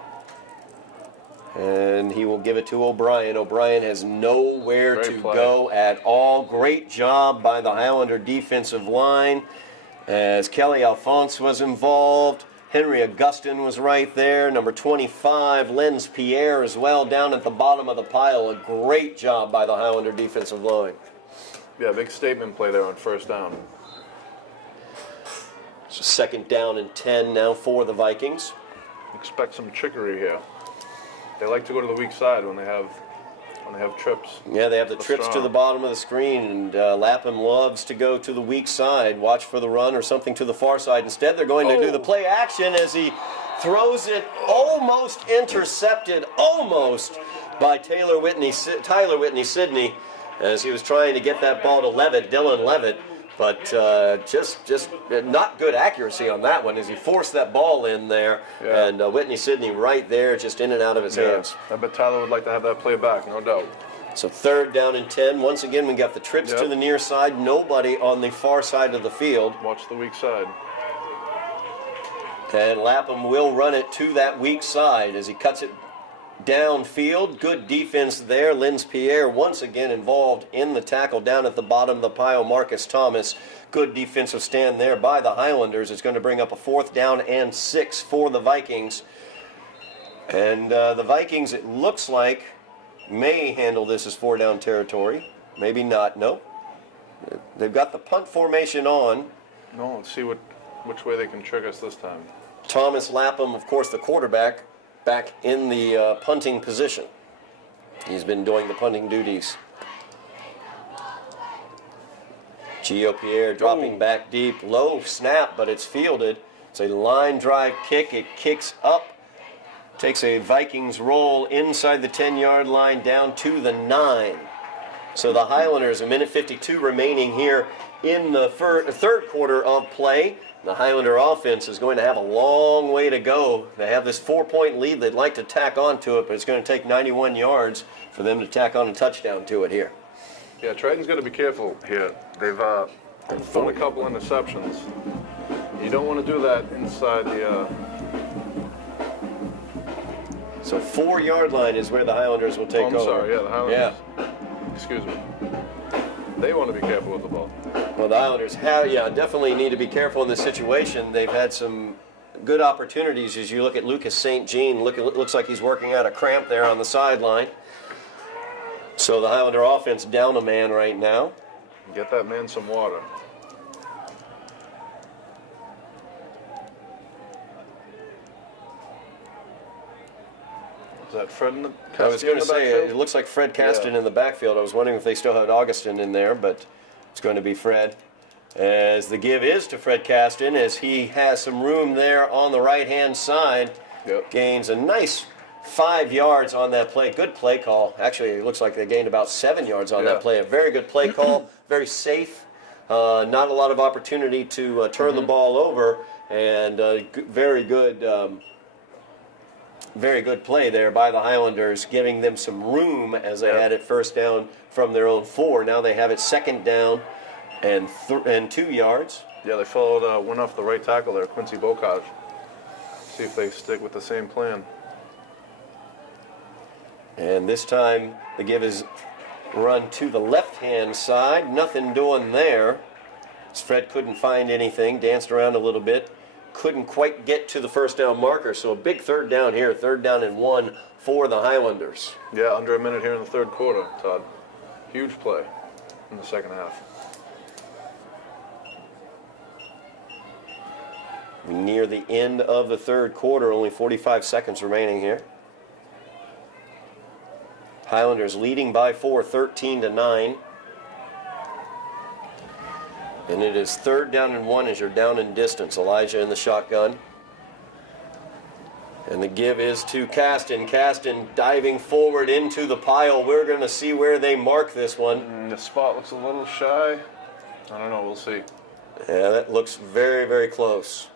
And he will give it to O'Brien. O'Brien has nowhere Great to play. go at all. Great job by the Highlander defensive line as Kelly Alphonse was involved. Henry Augustin was right there. Number 25, Lenz Pierre as well, down at the bottom of the pile. A great job by the Highlander defensive line. Yeah, big statement play there on first down. So 2nd down and 10 now for the Vikings. Expect some trickery here. They like to go to the weak side when they have trips. Yeah, they have the trips to strong. the bottom of the screen, and Lapham loves to go to the weak side, watch for the run or something to the far side. Instead, they're going to do the play action as he throws it, almost intercepted, almost by Tyler Whitney Sidney, as he was trying to get that ball to Levitt, Dylan Levitt. But just not good accuracy on that one as he forced that ball in there. Yeah. And Whitney Sidney right there, just in and out of his hands. I bet Tyler would like to have that play back, no doubt. So 3rd down and 10. Once again, we got the trips to the near side. Nobody on the far side of the field. Watch the weak side. And Lapham will run it to that weak side as he cuts it downfield. Good defense there. Lenz Pierre once again involved in the tackle down at the bottom of the pile. Marcus Thomas, good defensive stand there by the Highlanders. It's going to bring up a 4th down and 6 for the Vikings. And the Vikings, it looks like, may handle this as 4-down territory. Maybe not. No. They've got the punt formation on. No, let's see which way they can trick us this time. Thomas Lapham, of course, the quarterback, back in the punting position. He's been doing the punting duties. Gio Pierre dropping back deep. Low snap, but it's fielded. It's a line drive kick. It kicks up. Takes a Vikings roll inside the 10-yard line down to the 9. So the Highlanders, 1:52 remaining here in the third quarter of play. The Highlander offense is going to have a long way to go. They have this 4-point lead. They'd like to tack on to it, but it's going to take 91 yards for them to tack on a touchdown to it here. Yeah, Triton's got to be careful here. They've thrown a couple interceptions. You don't want to do that inside the... So 4-yard line is where the Highlanders will take over. I'm sorry, yeah, the Highlanders. Yeah. Excuse me. They want to be careful with the ball. Well, the Highlanders definitely need to be careful in this situation. They've had some good opportunities as you look at Lucas St. Jean. Looks like he's working out a cramp there on the sideline. So the Highlander offense down a man right now. Get that man some water. Is that Fred in the I was going to say, backfield? it looks like Fred Caston Yeah. in the backfield. I was wondering if they still had Augustin in there, but it's going to be Fred. As the give is to Fred Caston, as he has some room there on the right-hand side. Yep. Gains a nice 5 yards on that play. Good play call. Actually, it looks like they gained about 7 yards on that play. A very good play call. Very safe. Not a lot of opportunity to turn the ball over. And very good play there by the Highlanders, giving them some room as they had it 1st down from their own 4. Now they have it 2nd down and 2 yards. Yeah, they followed one off the right tackle there, Quincy Bocage. See if they stick with the same plan. And this time the give is run to the left-hand side. Nothing doing there. As Fred couldn't find anything, danced around a little bit. Couldn't quite get to the 1st down marker. So a big 3rd down here, 3rd down and 1 for the Highlanders. Yeah, under a minute here in the 3rd quarter, Todd. Huge play in the 2nd half. Near the end of the 3rd quarter, only 45 seconds remaining here. Highlanders leading by 4, 13-9. And it is 3rd down and 1 as you're down in distance. Elijah in the shotgun. And the give is to Caston. Caston diving forward into the pile. We're going to see where they mark this one. The spot looks a little shy. I don't know. We'll see. Yeah, that looks very, very close.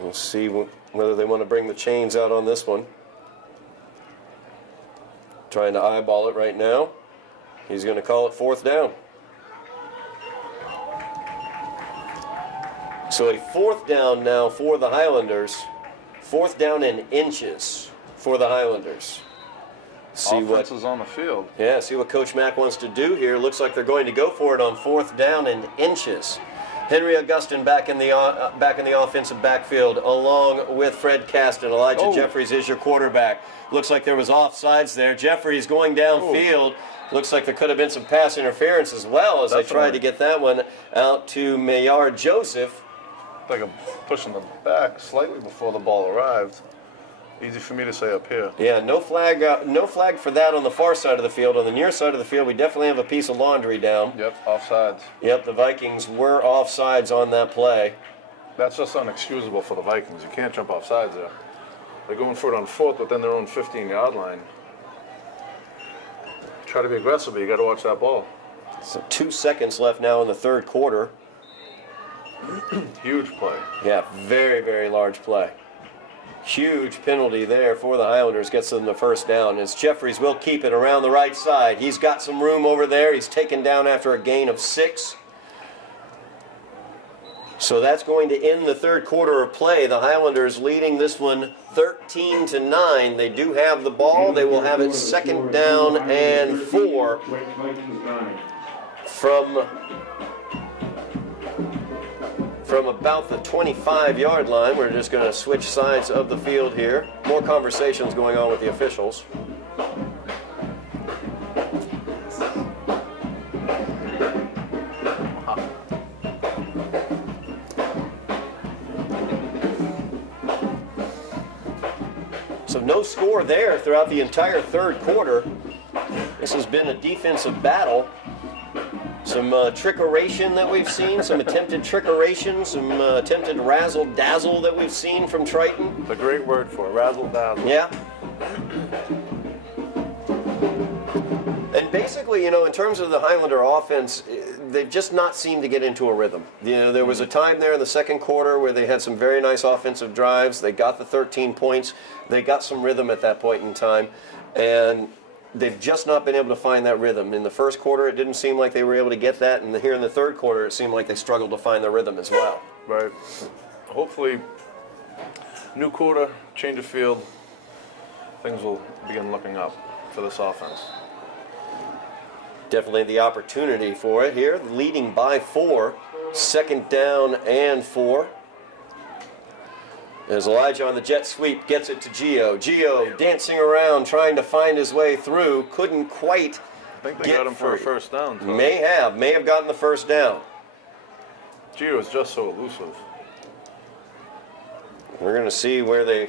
We'll see whether they want to bring the chains out on this one. Trying to eyeball it right now. He's going to call it 4th down. So a 4th down now for the Highlanders. 4th down in inches for the Highlanders. Offense is on the field. Yeah, see what Coach Mack wants to do here. Looks like they're going to go for it on 4th down in inches. Henry Augustin back in the offensive backfield, along with Fred Caston. Elijah Jeffries is your quarterback. Looks like there was offsides there. Jeffries going downfield. Looks like there could have been some pass interference as well as they tried to get that one out to Maillard Joseph. Like a push in the back slightly before the ball arrived. Easy for me to say up here. Yeah, no flag for that on the far side of the field. On the near side of the field, we definitely have a piece of laundry down. Yep, offsides. Yep, the Vikings were offsides on that play. That's just unexcusable for the Vikings. You can't jump offsides there. They're going for it on 4th within their own 15-yard line. Try to be aggressive, but you got to watch that ball. So 2 seconds left now in the 3rd quarter. Huge play. Yeah, very, very large play. Huge penalty there for the Highlanders, gets them the 1st down. As Jeffries will keep it around the right side. He's got some room over there. He's taken down after a gain of 6. So that's going to end the 3rd quarter of play. The Highlanders leading this one 13-9. They do have the ball. They will have it 2nd down and 4 from about the 25-yard line. We're just going to switch sides of the field here. More conversations going on with the officials. So no score there throughout the entire 3rd quarter. This has been a defensive battle. Some trickeration that we've seen, some attempted trickeration, some attempted razzle-dazzle that we've seen from Triton. It's a great word for it, razzle-dazzle. Yeah. And basically, you know, in terms of the Highlander offense, they've just not seemed to get into a rhythm. You know, there was a time there in the 2nd quarter where they had some very nice offensive drives. They got the 13 points. They got some rhythm at that point in time. And they've just not been able to find that rhythm. In the 1st quarter, it didn't seem like they were able to get that. And here in the 3rd quarter, it seemed like they struggled to find the rhythm as well. Right. Hopefully, new quarter, change of field, things will begin looking up for this offense. Definitely the opportunity for it here. Leading by 4, 2nd down and 4. As Elijah on the jet sweep gets it to Gio. Gio dancing around, trying to find his way through. Couldn't quite I think they got him for a 1st down. Todd. May have gotten the 1st down. Gio is just so elusive. We're going to see where they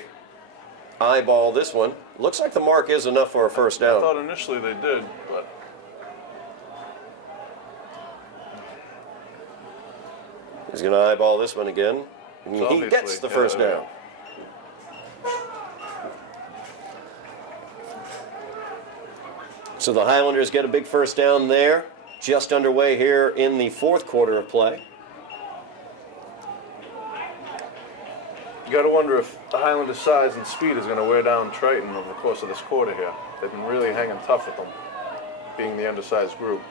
eyeball this one. Looks like the mark is enough for a 1st down. I thought initially they did, but he's going to eyeball this one again. And he obviously gets the 1st down. So the Highlanders get a big 1st down there. Just underway here in the 4th quarter of play. you got to wonder if the Highlanders' size and speed is going to wear down Triton over the course of this quarter here. They've been really hanging tough with them, being the undersized group.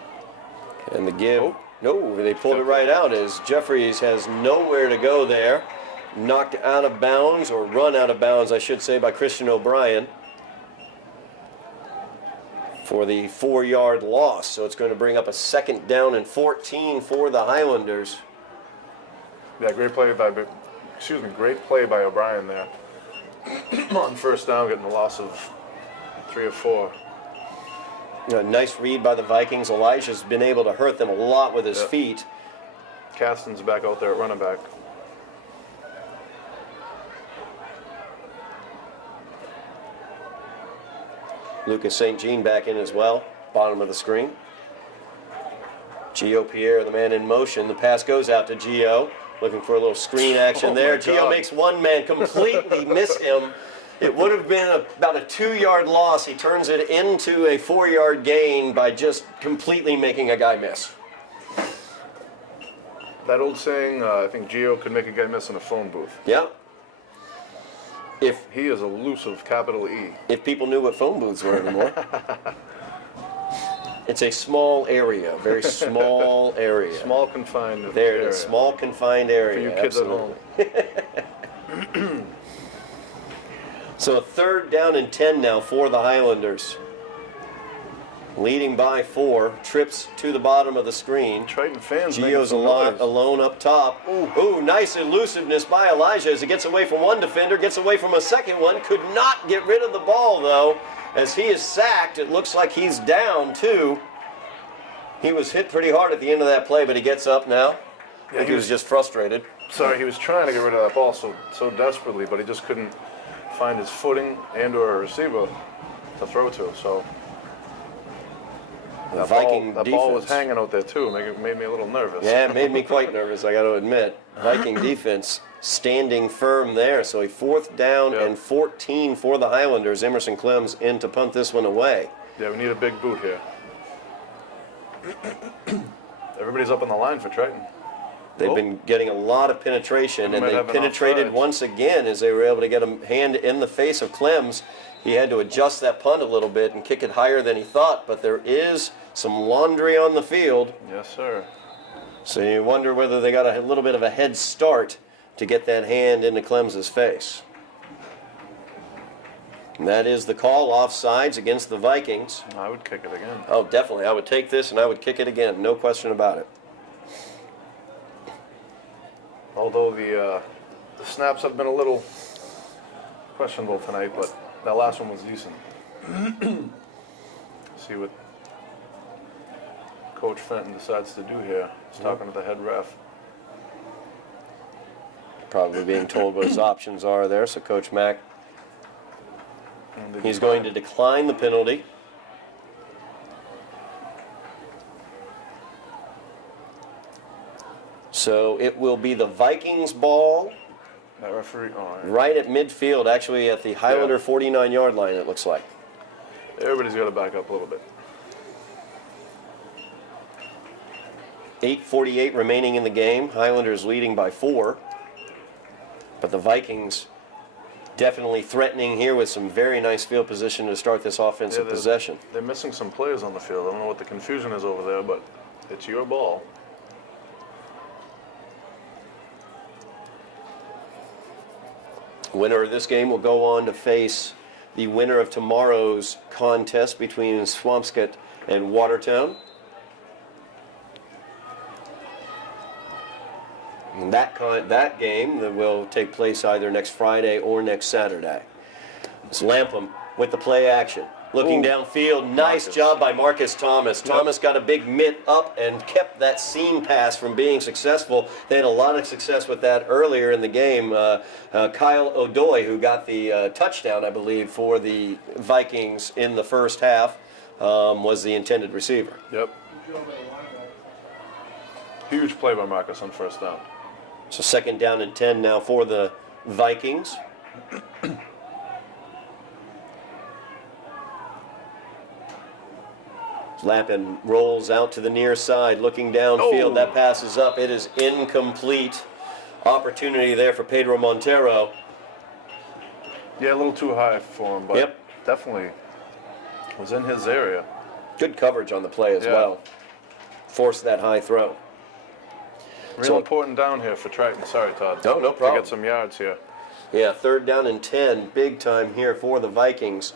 And the give. No, they pulled it right out as Jeffries has nowhere to go there. Knocked out of bounds, or run out of bounds, I should say, by Christian O'Brien for the 4-yard loss. So it's going to bring up a 2nd down and 14 for the Highlanders. Yeah, great play by O'Brien there. On 1st down, getting a loss of 3 or 4. A nice read by the Vikings. Elijah's been able to hurt them a lot with his feet. Caston's back out there at running back. Lucas St. Jean back in as well, bottom of the screen. Gio Pierre, the man in motion. The pass goes out to Gio, looking for a little screen action there. Gio makes one man completely miss him. It would have been about a 2-yard loss. He turns it into a 4-yard gain by just completely making a guy miss. That old saying, I think Gio could make a guy miss in a phone booth. Yeah. He is elusive, capital E. If people knew what phone booths were anymore. It's a small area, very small area. Small confined There area. it is, small confined area. For you kids at home. So a 3rd down and 10 now for the Highlanders. Leading by 4, trips to the bottom of the screen. Triton fans Gio's alone up top. Ooh, nice elusiveness by Elijah as he gets away from one defender, gets away from a second one. Could not get rid of the ball, though. As he is sacked, it looks like he's down, too. He was hit pretty hard at the end of that play, but he gets up now. I think he was just frustrated. Sorry, he was trying to get rid of that ball so desperately, but he just couldn't find his footing and or a receiver to throw to. So The Viking that ball was hanging out there, too. It made me a little nervous. Yeah, it made me quite nervous, I got to admit. Viking defense standing firm there. So a 4th down and 14 for the Highlanders. Emerson Clem's in to punt this one away. Yeah, we need a big boot here. Everybody's up on the line for Triton. They've been getting a lot of penetration, and they penetrated once again as they were able to get a hand in the face of Clem's. He had to adjust that punt a little bit and kick it higher than he thought, but there is some laundry on the field. Yes, sir. So you wonder whether they got a little bit of a head start to get that hand into Clem's face. And that is the call, offsides against the Vikings. I would kick it again. Oh, definitely. I would take this and I would kick it again. No question about it. Although the snaps have been a little questionable tonight, but that last one was decent. See what Coach Fenton decides to do here. He's talking to the head ref. Probably being told what his options are there. So Coach Mack, he's going to decline the penalty. So it will be the Vikings ball. That referee, right at midfield, actually at the Highlander 49-yard line, it looks like. Everybody's got to back up a little bit. 8:48 remaining in the game. Highlanders leading by 4. But the Vikings definitely threatening here with some very nice field position to start this offensive possession. They're missing some players on the field. I don't know what the confusion is over there, but it's your ball. Winner of this game will go on to face the winner of tomorrow's contest between Swampscott and Watertown. And that game that will take place either next Friday or next Saturday. It's Lampum with the play action. Looking downfield, nice job by Marcus Thomas. Thomas got a big mitt up and kept that seam pass from being successful. They had a lot of success with that earlier in the game. Kyle O'Doy, who got the touchdown, I believe, for the Vikings in the first half, was the intended receiver. Yep. Huge play by Marcus on first down. So 2nd down and 10 now for the Vikings. Lampin rolls out to the near side, looking downfield. That pass is up. It is incomplete. Opportunity there for Pedro Montero. Yeah, a little too high for him, but definitely was in his area. Good coverage on the play as well. Forced that high throw. Real important down here for Triton. Sorry, Todd. No problem. To get some yards here. Yeah, 3rd down and 10. Big time here for the Vikings.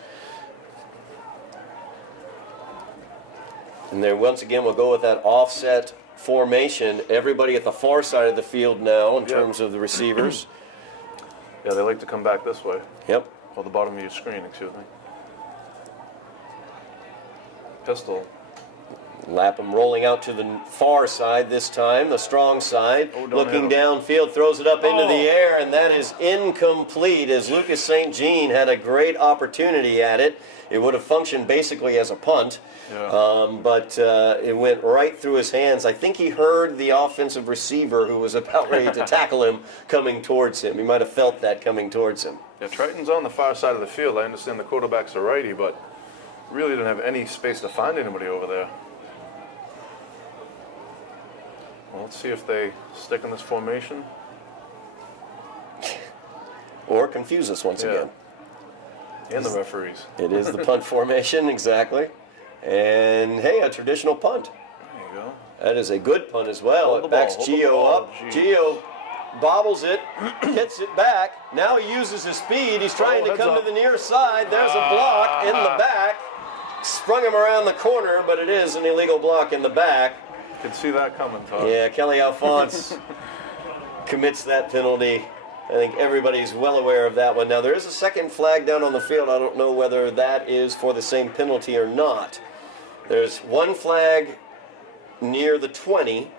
And then once again, we'll go with that offset formation. Everybody at the far side of the field now in terms of the receivers. Yeah, they like to come back this way. Yep. Or the bottom of your screen, excuse me. Pistol. Lapham rolling out to the far side this time, the strong side. Oh, don't looking hit him. downfield, throws it up into Oh. the air, and that is incomplete as Lucas St. Jean had a great opportunity at it. It would have functioned basically as a punt, but it went right through his hands. I think he heard the offensive receiver who was about ready to tackle him coming towards him. He might have felt that coming towards him. Yeah, Triton's on the far side of the field. I understand the quarterback's a righty, but really didn't have any space to find anybody over there. Well, let's see if they stick in this formation. Or confuse us once again. And the referees. It is the punt formation, exactly. And hey, a traditional punt. There you go. That is a good punt as well. Hold the It backs ball, hold the Gio ball. up. Gee. Gio bobbles it, gets it back. Now he uses his speed. He's trying to heads come up. to the near side. There's a block in the back. Sprung him around the corner, but it is an illegal block in the back. Can see that coming, Todd. Yeah, Kelly Alphonse commits that penalty. I think everybody's well aware of that one. Now, there is a second flag down on the field. I don't know whether that is for the same penalty or not. There's one flag near the 20,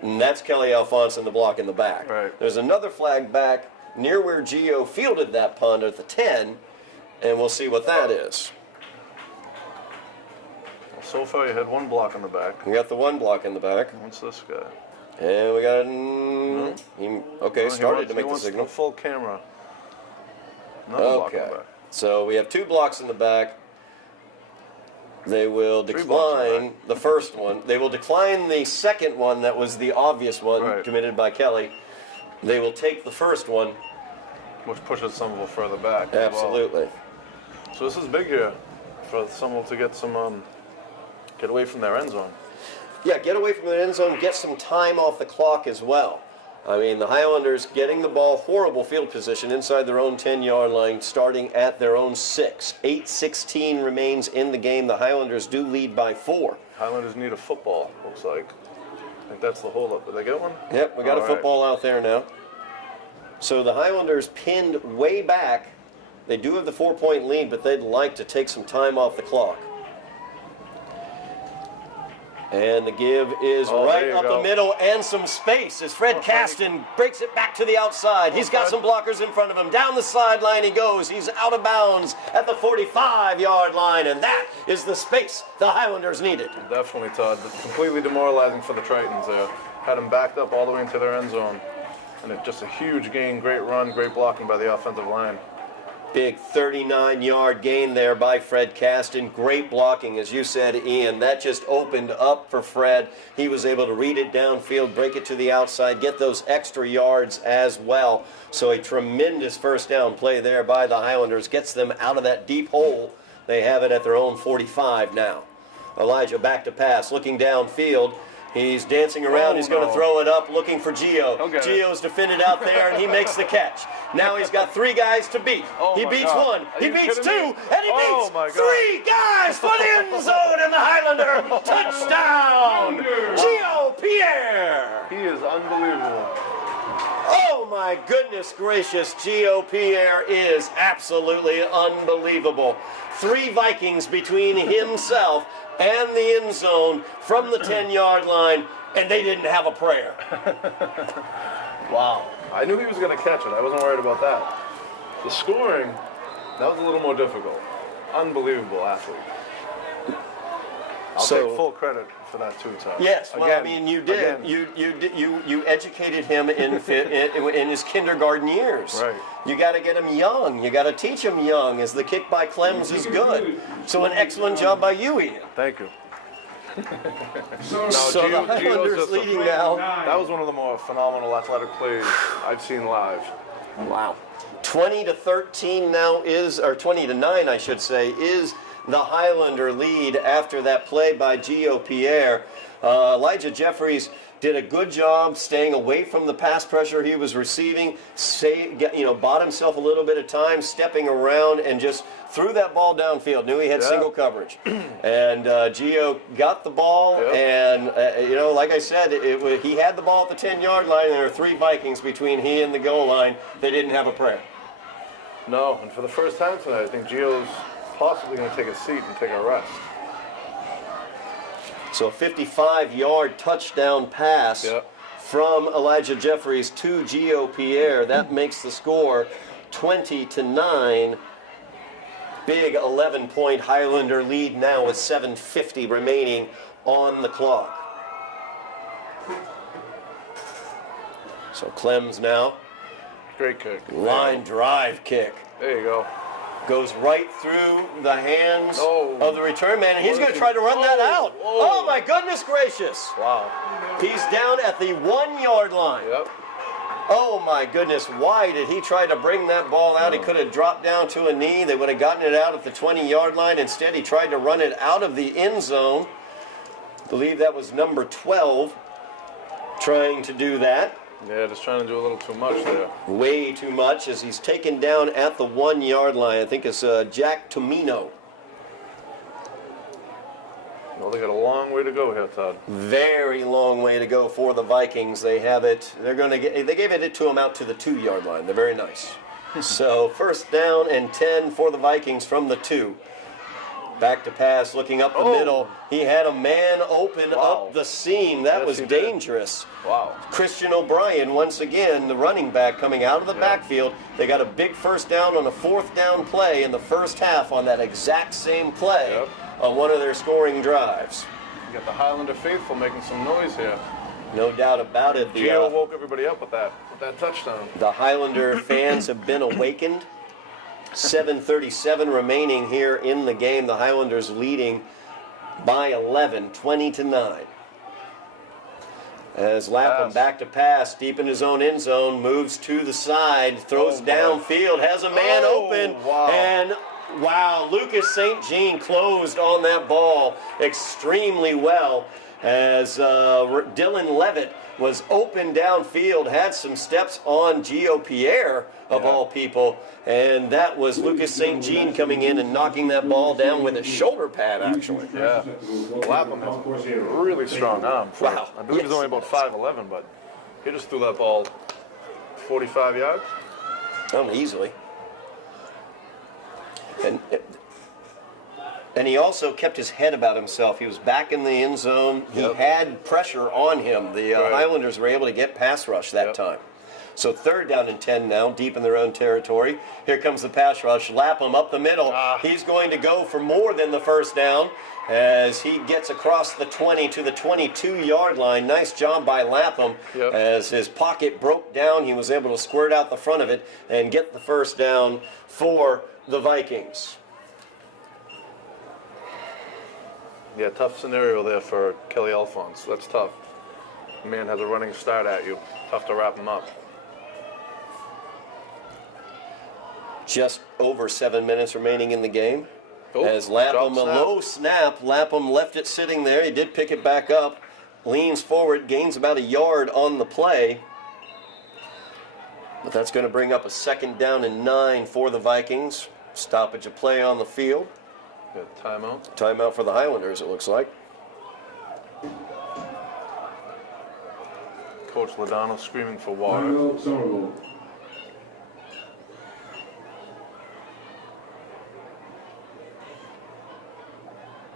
and that's Kelly Alphonse and the block in the back. Right. There's another flag back near where Gio fielded that punt at the 10, and we'll see what that is. Well, so far you had one block in the back. We got the one block in the back, What's this guy? and we got Well, started to he make the wants signal. The full camera. Another block in Okay, the back. so we have two blocks in the back. They will Three blocks in the decline the first one. They will decline the second one that was the obvious one Right. committed by Kelly. They will take the first one. Which pushes Somerville further back. as well. Absolutely. So this is big here for Somerville to get some, get away from their end zone. Yeah, get away from the end zone, get some time off the clock as well. I mean, the Highlanders getting the ball, horrible field position inside their own 10-yard line, starting at their own 6. 8:16 remains in the game. The Highlanders do lead by 4. Highlanders need a football, looks like. I think that's the holdup. Did they get one? Yep, we got a All right. football out there now. So the Highlanders pinned way back. They do have the 4-point lead, but they'd like to take some time off the clock. And the give is Oh, right there you up go. the middle and some space as Fred Caston breaks it back to the outside. He's got some blockers in front of him. Down the sideline he goes. He's out of bounds at the 45-yard line, and that is the space the Highlanders needed. Definitely, Todd. Completely demoralizing for the Tritons there. Had them backed up all the way into their end zone. And it's just a huge gain, great run, great blocking by the offensive line. Big 39-yard gain there by Fred Caston. Great blocking, as you said, Ian. That just opened up for Fred. He was able to read it downfield, break it to the outside, get those extra yards as well. So a tremendous first down play there by the Highlanders. Gets them out of that deep hole. They have it at their own 45 now. Elijah back to pass, looking downfield. He's dancing around. Oh, He's going to no. throw it up, looking for Gio. Okay. Gio's defended out there, and he makes the catch. Now he's got 3 guys to beat. Oh, He my beats God. 1. Are He you beats 2. kidding And me? he Oh, beats my God. 3 guys for the end zone, and the Highlander touchdown. Gio Pierre. He is unbelievable. Oh my goodness gracious, Gio Pierre is absolutely unbelievable. 3 Vikings between himself and the end zone from the 10-yard line, and they didn't have a prayer. Wow. I knew he was going to catch it. I wasn't worried about that. The scoring, that was a little more difficult. Unbelievable athlete. I'll So- take full credit for that too, Todd. Yes, well, I Again, mean, you did. again. You educated him in his kindergarten years. Right. You got to get him young. You got to teach him young, as the kick by Clems is good. So an excellent job by you, Ian. Thank you. So, So the Gio's Highlanders just a- leading now. That was one of the more phenomenal athletic plays I've seen live. Wow. 20-13 now is, or 20-9, I should say, is the Highlander lead after that play by Gio Pierre. Elijah Jeffries did a good job staying away from the pass pressure he was receiving. Bought himself a little bit of time, stepping around, and just threw that ball downfield. Knew he had Yeah. single coverage, and Gio got the ball. Yep. And like I said, he had the ball at the 10-yard line. And there were 3 Vikings between he and the goal line. They didn't have a prayer. No, and for the first time tonight, I think Gio's possibly going to take a seat and take a rest. So a 55-yard touchdown pass Yep. from Elijah Jeffries to Gio Pierre. That makes the score 20-9. Big 11-point Highlander lead now with 7:50 remaining on the clock. So Clem's now, Great kick. line drive kick. There you go. Goes right through the hands Oh. of the return man, and he's going to try to run that out. Oh. Oh my goodness gracious. Wow. He's down at the 1-yard line. Yep. Oh my goodness, why did he try to bring that ball out? He could have dropped down to a knee. They would have gotten it out at the 20-yard line. Instead, he tried to run it out of the end zone. I believe that was number 12 trying to do that. Yeah, just trying to do a little too much there. Way too much as he's taken down at the 1-yard line. I think it's Jack Tomino. Well, they got a long way to go here, Todd. Very long way to go for the Vikings. They have it. They're going to get. They gave it to him out to the 2-yard line. They're very nice. So first down and 10 for the Vikings from the 2. Back to pass, looking up the middle. He had a man open up the seam. That Yes, was he did. dangerous. Wow. Christian O'Brien, once again, the running back coming out of the backfield. They got a big first down on a 4th down play in the first half on that exact same play Yep. on one of their scoring drives. You got the Highlander faithful making some noise here. No doubt about it. Gio woke everybody up with that touchdown. The Highlander fans have been awakened. 7:37 remaining here in the game. The Highlanders leading by 11, 20-9. As Lapham Pass. back to pass, deep in his own end zone, moves to the side, throws boy. downfield, has a man open, Wow. and wow, Lucas St. Jean closed on that ball extremely well as Dylan Levitt was open downfield, had some steps on Gio Pierre, of all people, and that was Lucas St. Jean coming in and knocking that ball down with a shoulder pad, actually. Yeah. Lapham has a really strong arm. Wow. I believe he's only about 5'11", but he just threw that ball 45 yards. Easily. And he also kept his head about himself. He was back in the end zone. He had pressure on him. The Highlanders were able to get pass rush that time. So 3rd down and 10 now, deep in their own territory. Here comes the pass rush. Lapham up the middle. He's going to go for more than the first down as he gets across the 20 to the 22-yard line. Nice job by Lapham. As his pocket broke down, he was able to squirt out the front of it and get the first down for the Vikings. Yeah, tough scenario there for Kelly Alphonse. That's tough. The man has a running start at you. Tough to wrap him up. Just over 7 minutes remaining in the game. Oh, As Lapham, drop a low snap, Lapham left it sitting there. He did pick it back up, leans forward, gains about a yard on the play. But that's going to bring up a 2nd down and 9 for the Vikings. Stoppage of play on the field. Good timeout. Timeout for the Highlanders, it looks like. Coach Ladonna screaming for water. Somerville.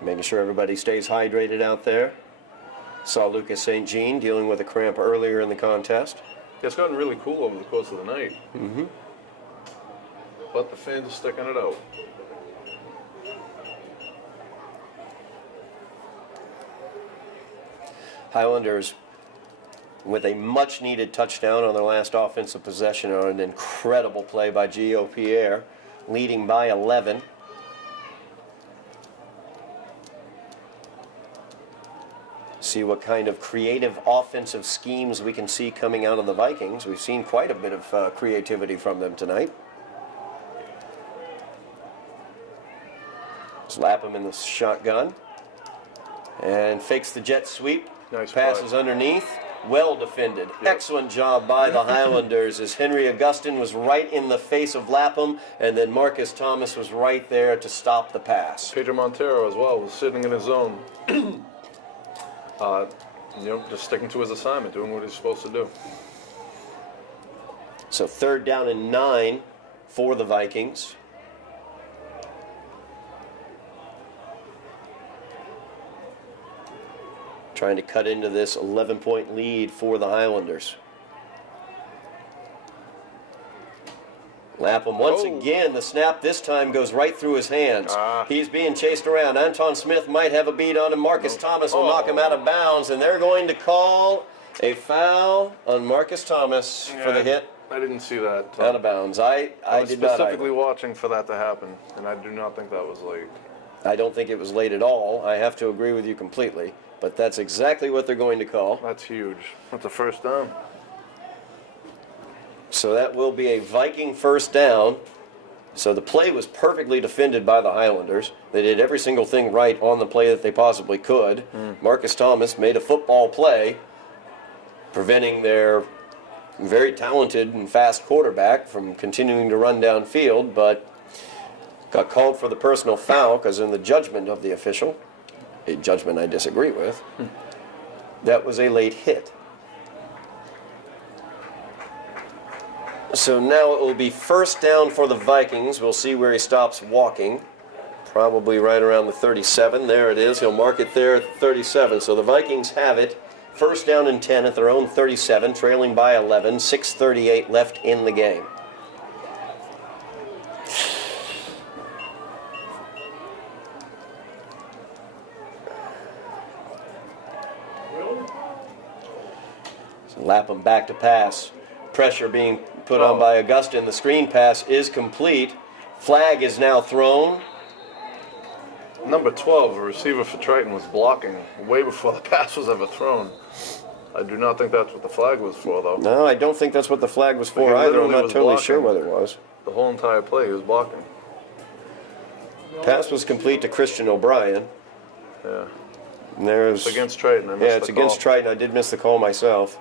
Making sure everybody stays hydrated out there. Saw Lucas St. Jean dealing with a cramp earlier in the contest. It's gotten really cool over the course of the night. But the fans are sticking it out. Highlanders with a much-needed touchdown on their last offensive possession on an incredible play by Gio Pierre, leading by 11. See what kind of creative offensive schemes we can see coming out of the Vikings. We've seen quite a bit of creativity from them tonight. Slap him in the shotgun and fakes the jet sweep. Nice Passes play. underneath. Well defended. Excellent job by the Highlanders as Henry Augustin was right in the face of Lapham, and then Marcus Thomas was right there to stop the pass. Pedro Montero as well was sitting in his zone. Just sticking to his assignment, doing what he's supposed to do. So 3rd down and 9 for the Vikings. trying to cut into this 11-point lead for the Highlanders. Lapham once again, the snap this time goes right through his hands. He's being chased around. Anton Smith might have a beat on him. Marcus Thomas will knock him out of bounds, and they're going to call a foul on Marcus Thomas for the hit. I didn't see that. Out of bounds. I was did not. specifically watching for that to happen, and I do not think that was late. I don't think it was late at all. I have to agree with you completely. But that's exactly what they're going to call. That's huge. That's a first down. So that will be a Viking first down. So the play was perfectly defended by the Highlanders. They did every single thing right on the play that they possibly could. Marcus Thomas made a football play, preventing their very talented and fast quarterback from continuing to run downfield, but got called for the personal foul because in the judgment of the official, a judgment I disagree with, that was a late hit. So now it will be first down for the Vikings. We'll see where he stops walking. Probably right around the 37. There it is. He'll mark it there at 37. So the Vikings have it. First down and 10 at their own 37, trailing by 11. 6:38 left in the game. So Lapham back to pass. Pressure being put on by Augustin. The screen pass is complete. Flag is now thrown. Number 12, a receiver for Triton, was blocking way before the pass was ever thrown. I do not think that's what the flag was for, though. No, I don't think that's what the flag was for He either. I'm literally not was totally blocking. sure what it was. The whole entire play, he was blocking. Pass was complete to Christian O'Brien. Yeah. And there's It's against Triton. I missed yeah, it's the against call. Triton. I did miss the call myself.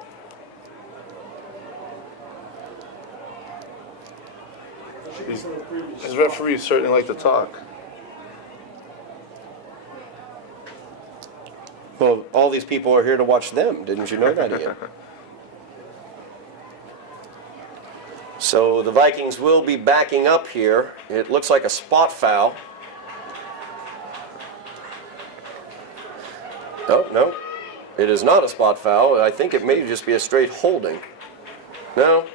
His referees certainly like to talk. Well, all these people are here to watch them. Didn't you know that, Ian? So the Vikings will be backing up here. It looks like a spot foul. Oh, no. It is not a spot foul. I think it may just be a straight holding. No?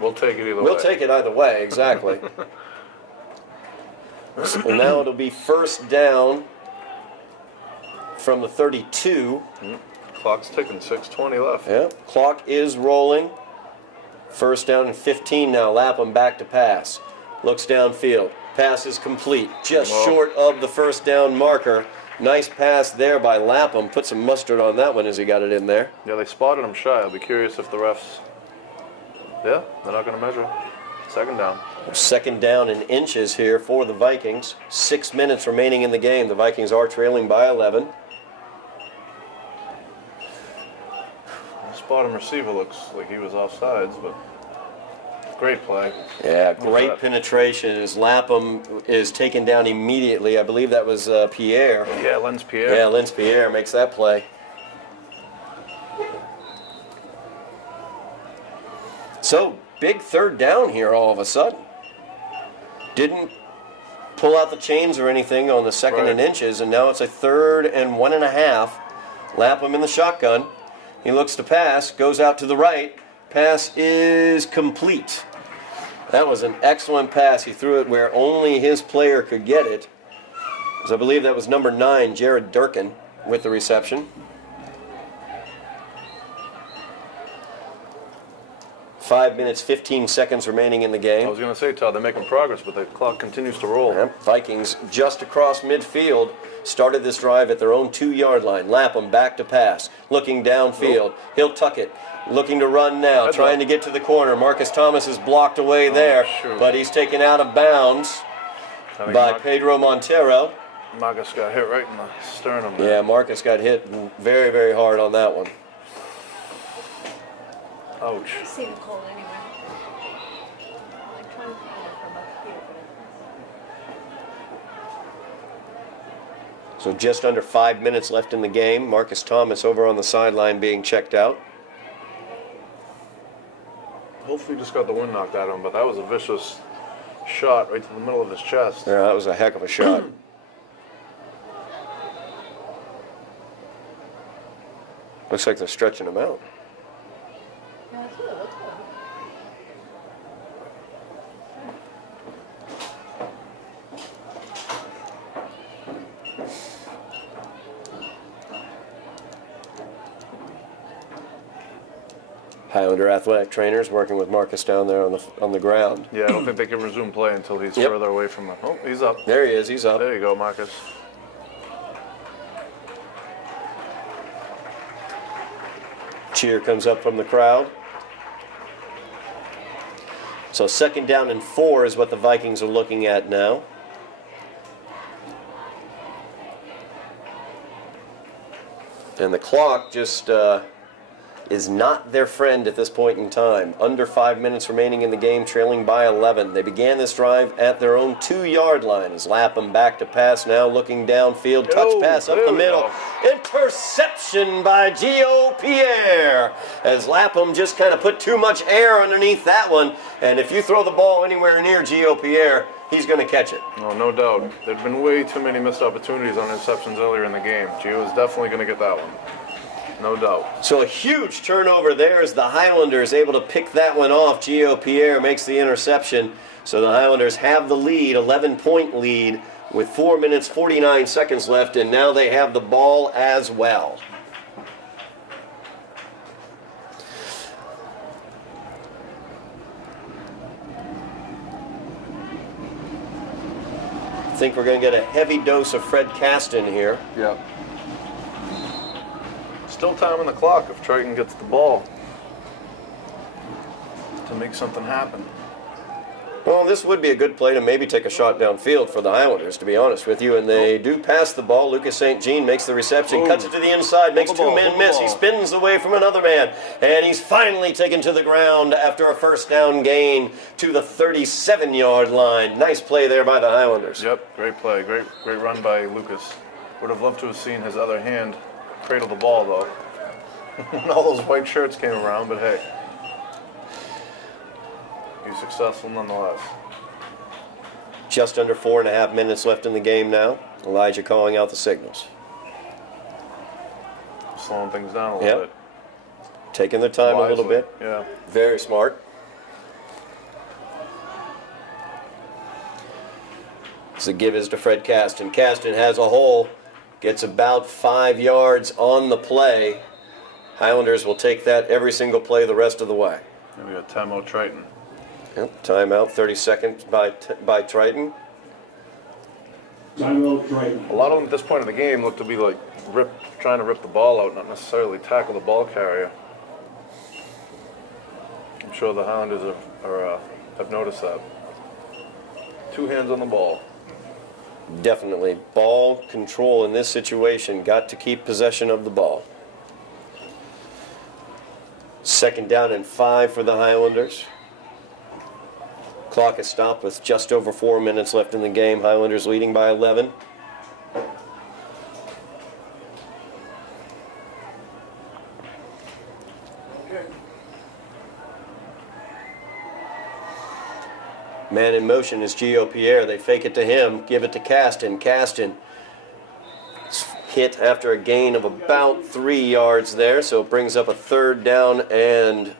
We'll take it either way. We'll take it either way, exactly. So now it'll be first down from the 32. Clock's ticking, 6:20 left. Yeah, clock is rolling. First down and 15 now. Lapham back to pass. Looks downfield. Pass is complete. Just short of the first down marker. Nice pass there by Lapham. Put some mustard on that one as he got it in there. Yeah, they spotted him shy. I'll be curious if the refs... Yeah, they're not going to measure. Second down. Second down in inches here for the Vikings. 6 minutes remaining in the game. The Vikings are trailing by 11. The spotted receiver looks like he was offsides, but great play. Yeah, great penetration as Lapham is taken down immediately. I believe that was Pierre. Yeah, Lenz Pierre. Yeah, Lenz Pierre makes that play. So, big third down here all of a sudden. Didn't pull out the chains or anything on the second and inches, and now it's a 3rd and 1.5. Lapham in the shotgun. He looks to pass, goes out to the right. Pass is complete. That was an excellent pass. He threw it where only his player could get it. As I believe that was number 9, Jared Durkin, with the reception. 5 minutes, 15 seconds remaining in the game. I was going to say, Todd, they're making progress, but the clock continues to roll. Yep. Vikings just across midfield started this drive at their own 2-yard line. Lapham back to pass, looking downfield. He'll tuck it, looking to run now, trying to get to the corner. Marcus Thomas is blocked away there, but he's taken out of bounds by Pedro Montero. Marcus got hit right in the sternum there. Yeah, Marcus got hit very, very hard on that one. Ouch. I see the cold anyway. I'm trying to find it from up here, but So just under 5 minutes left in the game. Marcus Thomas over on the sideline being checked out. Hopefully he just got the wind knocked out of him, but that was a vicious shot right to the middle of his chest. Yeah, that was a heck of a shot. Looks like they're stretching him out. Yeah, that's what it looks like. Highlander athletic trainers working with Marcus down there on the ground. Yeah, I don't think they can resume play until he's further away from the. Oh, he's up. There he is. He's up. There you go, Marcus. Cheer comes up from the crowd. So 2nd down and 4 is what the Vikings are looking at now. And the clock just is not their friend at this point in time. Under 5 minutes remaining in the game, trailing by 11. They began this drive at their own 2-yard line. As Lapham back to pass, now looking downfield. Touch pass up the middle. Interception by Gio Pierre. As Lapham just kind of put too much air underneath that one. And if you throw the ball anywhere near Gio Pierre, he's going to catch it. Oh, no doubt. There'd been way too many missed opportunities on interceptions earlier in the game. Gio is definitely going to get that one. No doubt. So a huge turnover there as the Highlanders able to pick that one off. Gio Pierre makes the interception. So the Highlanders have the lead, 11-point lead, with 4 minutes, 49 seconds left, and now they have the ball as well. I think we're going to get a heavy dose of Fred Caston here. Yeah. Still time on the clock if Triton gets the ball to make something happen. Well, this would be a good play to maybe take a shot downfield for the Highlanders, to be honest with you. And they do pass the ball. Lucas St. Jean makes the reception, cuts it to the inside, makes 2 men miss. He spins away from another man. And he's finally taken to the ground after a 1st down gain to the 37-yard line. Nice play there by the Highlanders. Yep, great play. Great run by Lucas. Would have loved to have seen his other hand cradle the ball, though. When all those white shirts came around, but hey. He's successful nonetheless. Just under 4.5 minutes left in the game now. Elijah calling out the signals. Slowing things down a little bit. Taking their time a little bit. Yeah. Very smart. So the give is to Fred Caston. Caston has a hole. Gets about 5 yards on the play. Highlanders will take that every single play the rest of the way. And we got timeout Triton. Yep, timeout, 30 seconds by Triton. Timeout Triton. A lot of them at this point in the game look to be like trying to rip the ball out, not necessarily tackle the ball carrier. I'm sure the Highlanders have noticed that. 2 hands on the ball. Definitely. Ball control in this situation. Got to keep possession of the ball. 2nd down and 5 for the Highlanders. Clock is stopped with just over 4 minutes left in the game. Highlanders leading by 11. Man in motion is Gio Pierre. They fake it to him, give it to Caston. Caston hit after a gain of about 3 yards there, so it brings up a 3rd down and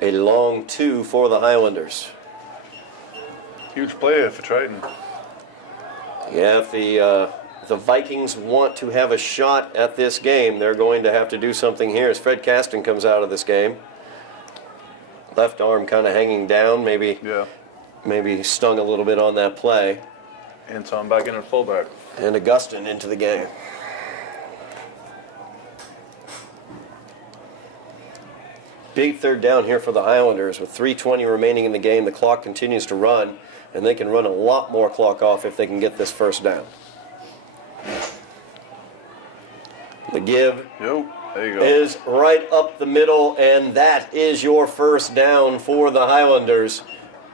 a long 2 for the Highlanders. Huge play for Triton. Yeah, if the Vikings want to have a shot at this game, they're going to have to do something here as Fred Caston comes out of this game. Left arm kind of hanging down, maybe stung a little bit on that play. Anton back in at fullback. And Augustin into the game. Big 3rd down here for the Highlanders with 3:20 remaining in the game. The clock continues to run, and they can run a lot more clock off if they can get this 1st down. The give There you go. is right up the middle, and that is your 1st down for the Highlanders.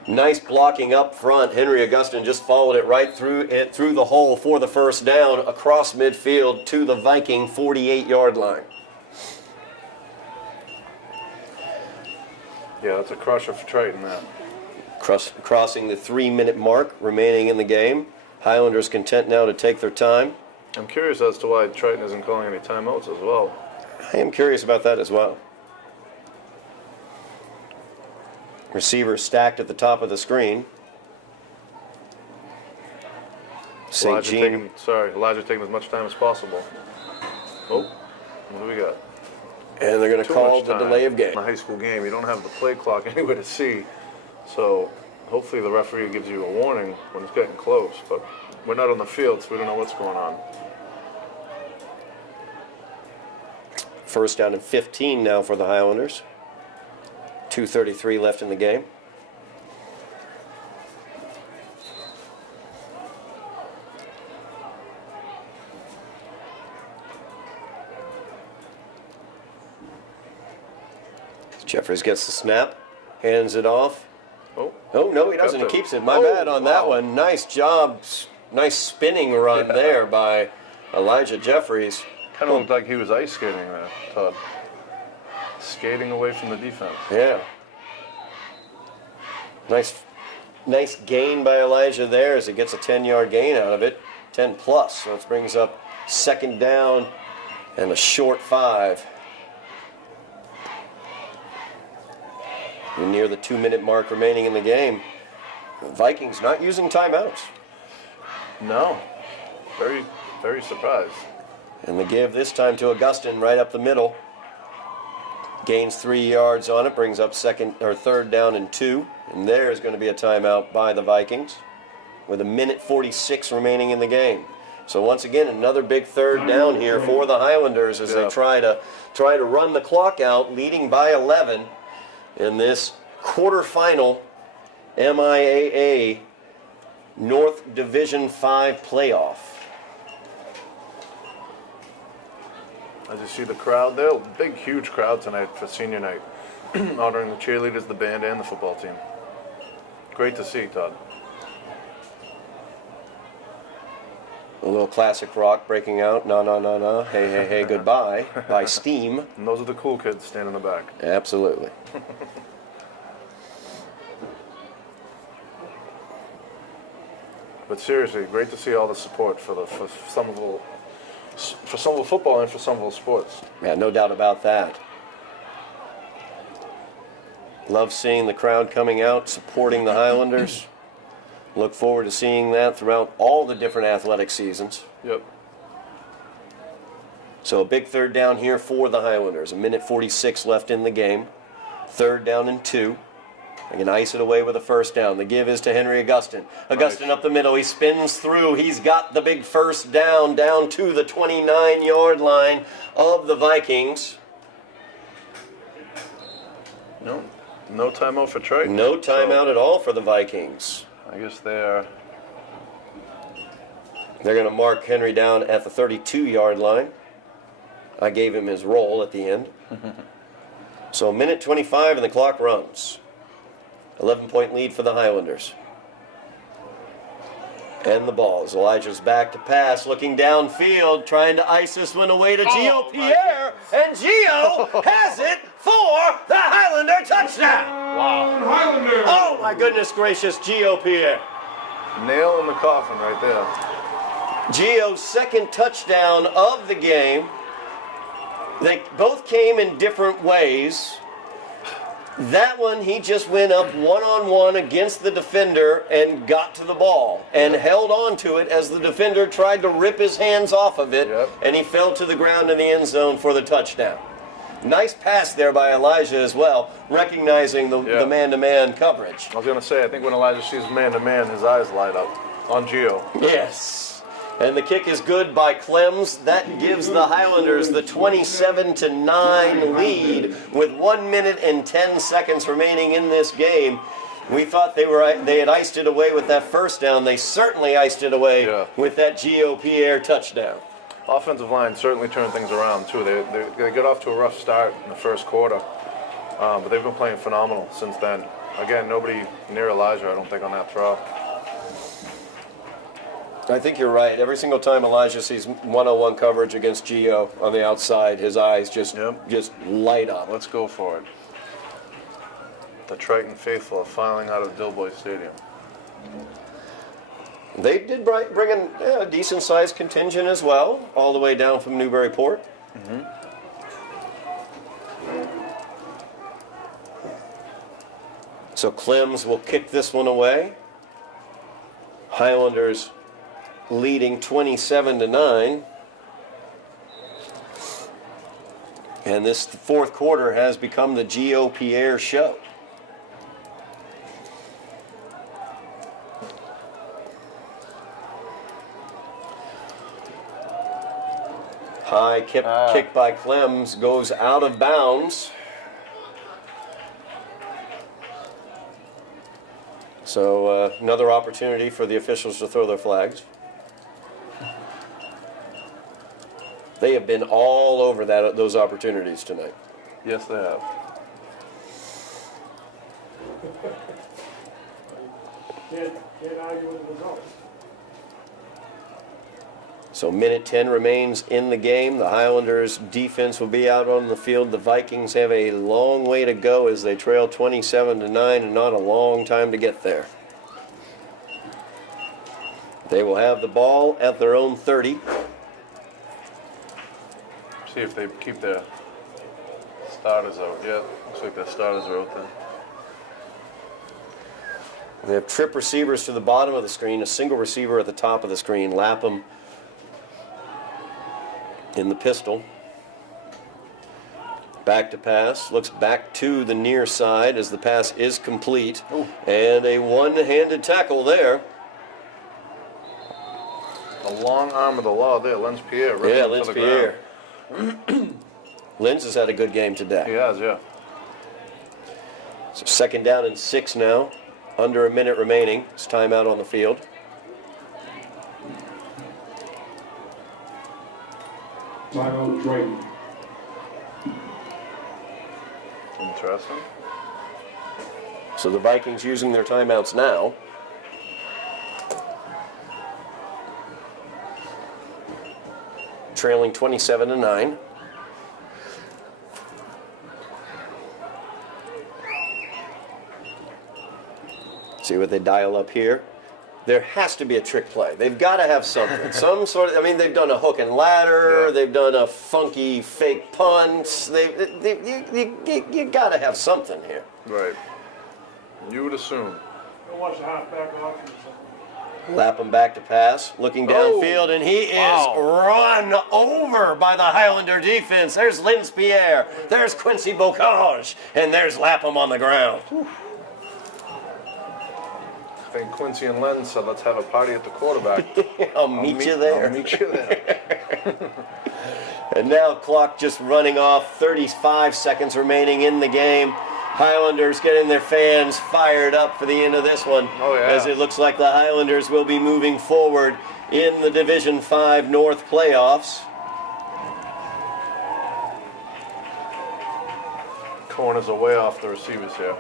Nice blocking up front. Henry Augustin just followed it right through the hole for the 1st down across midfield to the Viking 48-yard line. Yeah, that's a crusher for Triton now. Crossing the 3-minute mark remaining in the game. Highlanders content now to take their time. I'm curious as to why Triton isn't calling any timeouts as well. I am curious about that as well. Receiver stacked at the top of the screen. St. Jean. Elijah taking as much time as possible. Oh, what do we got? And they're going to Too call much the time. delay of game. In a high school game, you don't have the play clock anywhere to see. So hopefully the referee gives you a warning when it's getting close. But we're not on the field, so we don't know what's going on. First down and 15 now for the Highlanders. 2:33 left in the game. Jeffries gets the snap, hands it off. Oh, No, he doesn't. He Kept it. keeps it. My Oh, bad on that wow. one. Nice job. Nice spinning run there by Elijah Jeffries. kind of looked like he was ice skating there, Todd. Skating away from the defense. Yeah. Nice gain by Elijah there as he gets a 10-yard gain out of it. 10 plus. So it brings up second down and a short 5. We're near the 2-minute mark remaining in the game. The Vikings not using timeouts. No. Very, very surprised. And the give this time to Augustin right up the middle. Gains 3 yards on it, brings up third down and 2. And there's going to be a timeout by the Vikings with 1:46 remaining in the game. So once again, another big third down here for the Highlanders as they try to run the clock out, leading by 11 in this quarterfinal MIAA North Division 5 playoff. As you see the crowd there, big, huge crowd tonight for senior night, honoring the cheerleaders, the band, and the football team. Great to see, Todd. A little classic rock breaking out, na na na na, hey hey hey goodbye, by Steam. And those are the cool kids standing in the back. Absolutely. But seriously, great to see all the support for Somerville football and for Somerville sports. Yeah, no doubt about that. Love seeing the crowd coming out, supporting the Highlanders. Look forward to seeing that throughout all the different athletic seasons. Yep. So a big third down here for the Highlanders. 1:46 left in the game. Third down and 2. They can ice it away with a first down. The give is to Henry Augustin. Augustin up the middle. He spins through. He's got the big first down to the 29-yard line of the Vikings. No timeout for Triton. No timeout at all for the Vikings. I guess they're going to mark Henry down at the 32-yard line. I gave him his roll at the end. So 1:25 and the clock runs. 11-point lead for the Highlanders. And the ball as Elijah's back to pass, looking downfield, trying to ice this one away to Gio Pierre. And Gio has it for the Highlander touchdown. wow. Highlander! Oh my goodness gracious, Gio Pierre. Nail in the coffin right there. Gio's second touchdown of the game. They both came in different ways. That one, he just went up one-on-one against the defender and got to the ball and held on to it as the defender tried to rip his hands off of it, and he fell to the ground in the end zone for the touchdown. Nice pass there by Elijah as well, recognizing the man-to-man coverage. I was going to say, I think when Elijah sees man-to-man, his eyes light up on Gio. Yes. And the kick is good by Clems. That gives the Highlanders the 27-9 lead with 1 minute and 10 seconds remaining in this game. We thought they had iced it away with that first down. They certainly iced it away with that Gio Pierre touchdown. Offensive line certainly turned things around, too. They got off to a rough start in the first quarter, but they've been playing phenomenal since then. Again, nobody near Elijah, I don't think, on that throw. I think you're right. Every single time Elijah sees one-on-one coverage against Gio on the outside, his eyes just light up. Let's go for it. The Triton faithful are filing out of Dilboy Stadium. They did bring in a decent-sized contingent as well, all the way down from Newburyport. So Clems will kick this one away. Highlanders leading 27-9. And this fourth quarter has become the Gio Pierre show. High kick by Clems goes out of bounds. So another opportunity for the officials to throw their flags. They have been all over those opportunities tonight. Yes, they have. Can't argue with the results. So minute 10 remains in the game. The Highlanders defense will be out on the field. The Vikings have a long way to go as they trail 27-9 and not a long time to get there. They will have the ball at their own 30. See if they keep their starters out. Yeah, looks like their starters are out there. They have trip receivers to the bottom of the screen, a single receiver at the top of the screen. Lapham in the pistol. Back to pass. Looks back to the near side as the pass is complete. Ooh. And a one-handed tackle there. The long arm of the law there, Lenz Pierre. Right Yeah, into Lenz the Pierre. ground. Lenz has had a good game He today. has, yeah. So 2nd down and 6 now. Under a minute remaining. It's timeout on the field. Timeout, Triton. Interesting. So the Vikings using their timeouts now. Trailing 27-9. See what they dial up here. There has to be a trick play. They've got to have something. Some sort of, I mean, they've done a hook and ladder. Yeah. They've done a funky fake punt. You got to have something here. Right. You would assume. Go watch the halfback option or something. Lapham back to pass, looking downfield, and he is run over by the Highlander defense. There's Lenz Pierre, there's Quincy Bocage, and there's Lapham on the ground. I think Quincy and Len said, let's have a party at the quarterback. I'll meet you there. I'll meet you there. And now clock just running off, 35 seconds remaining in the game. Highlanders getting their fans fired up for the end of this one. Oh, yeah. As it looks like the Highlanders will be moving forward in the Division 5 North playoffs. Corners are way off the receivers here.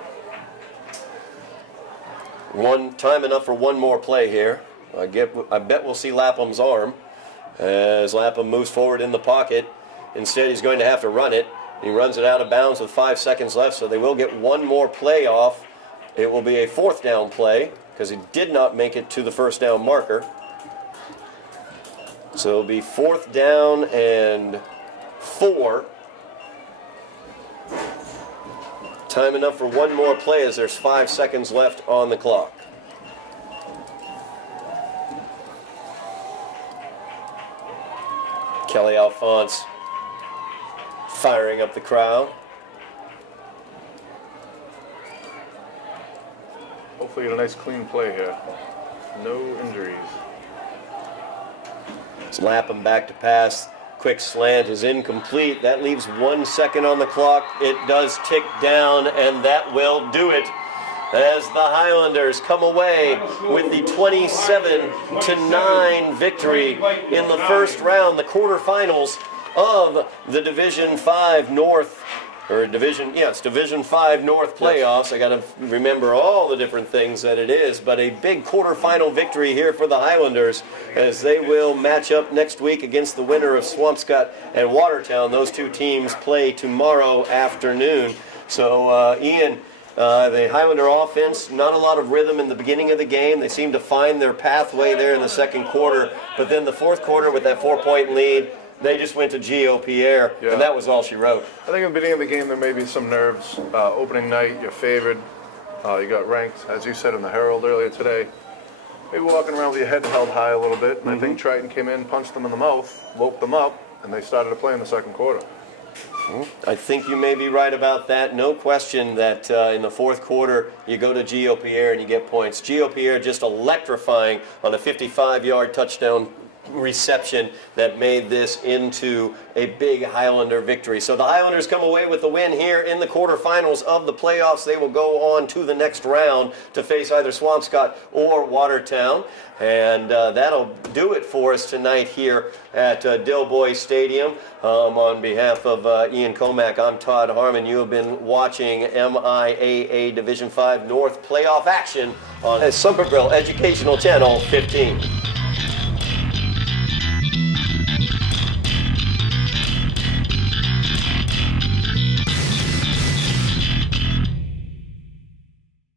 One time enough for one more play here. I bet we'll see Lapham's arm as Lapham moves forward in the pocket. Instead, he's going to have to run it. He runs it out of bounds with 5 seconds left, so they will get one more play off. It will be a 4th down play because he did not make it to the 1st down marker. So it'll be 4th down and 4. Time enough for one more play as there's 5 seconds left on the clock. Kelly Alphonse firing up the crowd. Hopefully get a nice clean play here. No injuries. It's Lapham back to pass. Quick slant is incomplete. That leaves 1 second on the clock. It does tick down, and that will do it as the Highlanders come away with the 27-9 victory in the first round, the quarterfinals of the Division 5 North, or Division 5 North playoffs. I got to remember all the different things that it is, but a big quarterfinal victory here for the Highlanders as they will match up next week against the winner of Swampscott and Watertown. Those two teams play tomorrow afternoon. So, Ian, the Highlander offense, not a lot of rhythm in the beginning of the game. They seemed to find their pathway there in the second quarter, but then the fourth quarter with that 4-point lead, they just went to Gio Pierre, Yeah. and that was all she wrote. I think at the beginning of the game there may be some nerves. Opening night, you're favored You got ranked, as you said in the Herald earlier today, maybe walking around with your head held high a little bit. And I think Triton came in, punched them in the mouth, woke them up, and they started to play in the second quarter. I think you may be right about that. No question that in the fourth quarter, you go to Gio Pierre and you get points. Gio Pierre just electrifying on a 55-yard touchdown reception that made this into a big Highlander victory. So the Highlanders come away with the win here in the quarterfinals of the playoffs. They will go on to the next round to face either Swampscott or Watertown. And that'll do it for us tonight here at Dilboy Stadium. On behalf of Ian Comack, I'm Todd Harmon. You have been watching MIAA Division 5 North playoff action on Somerville Educational Channel 15.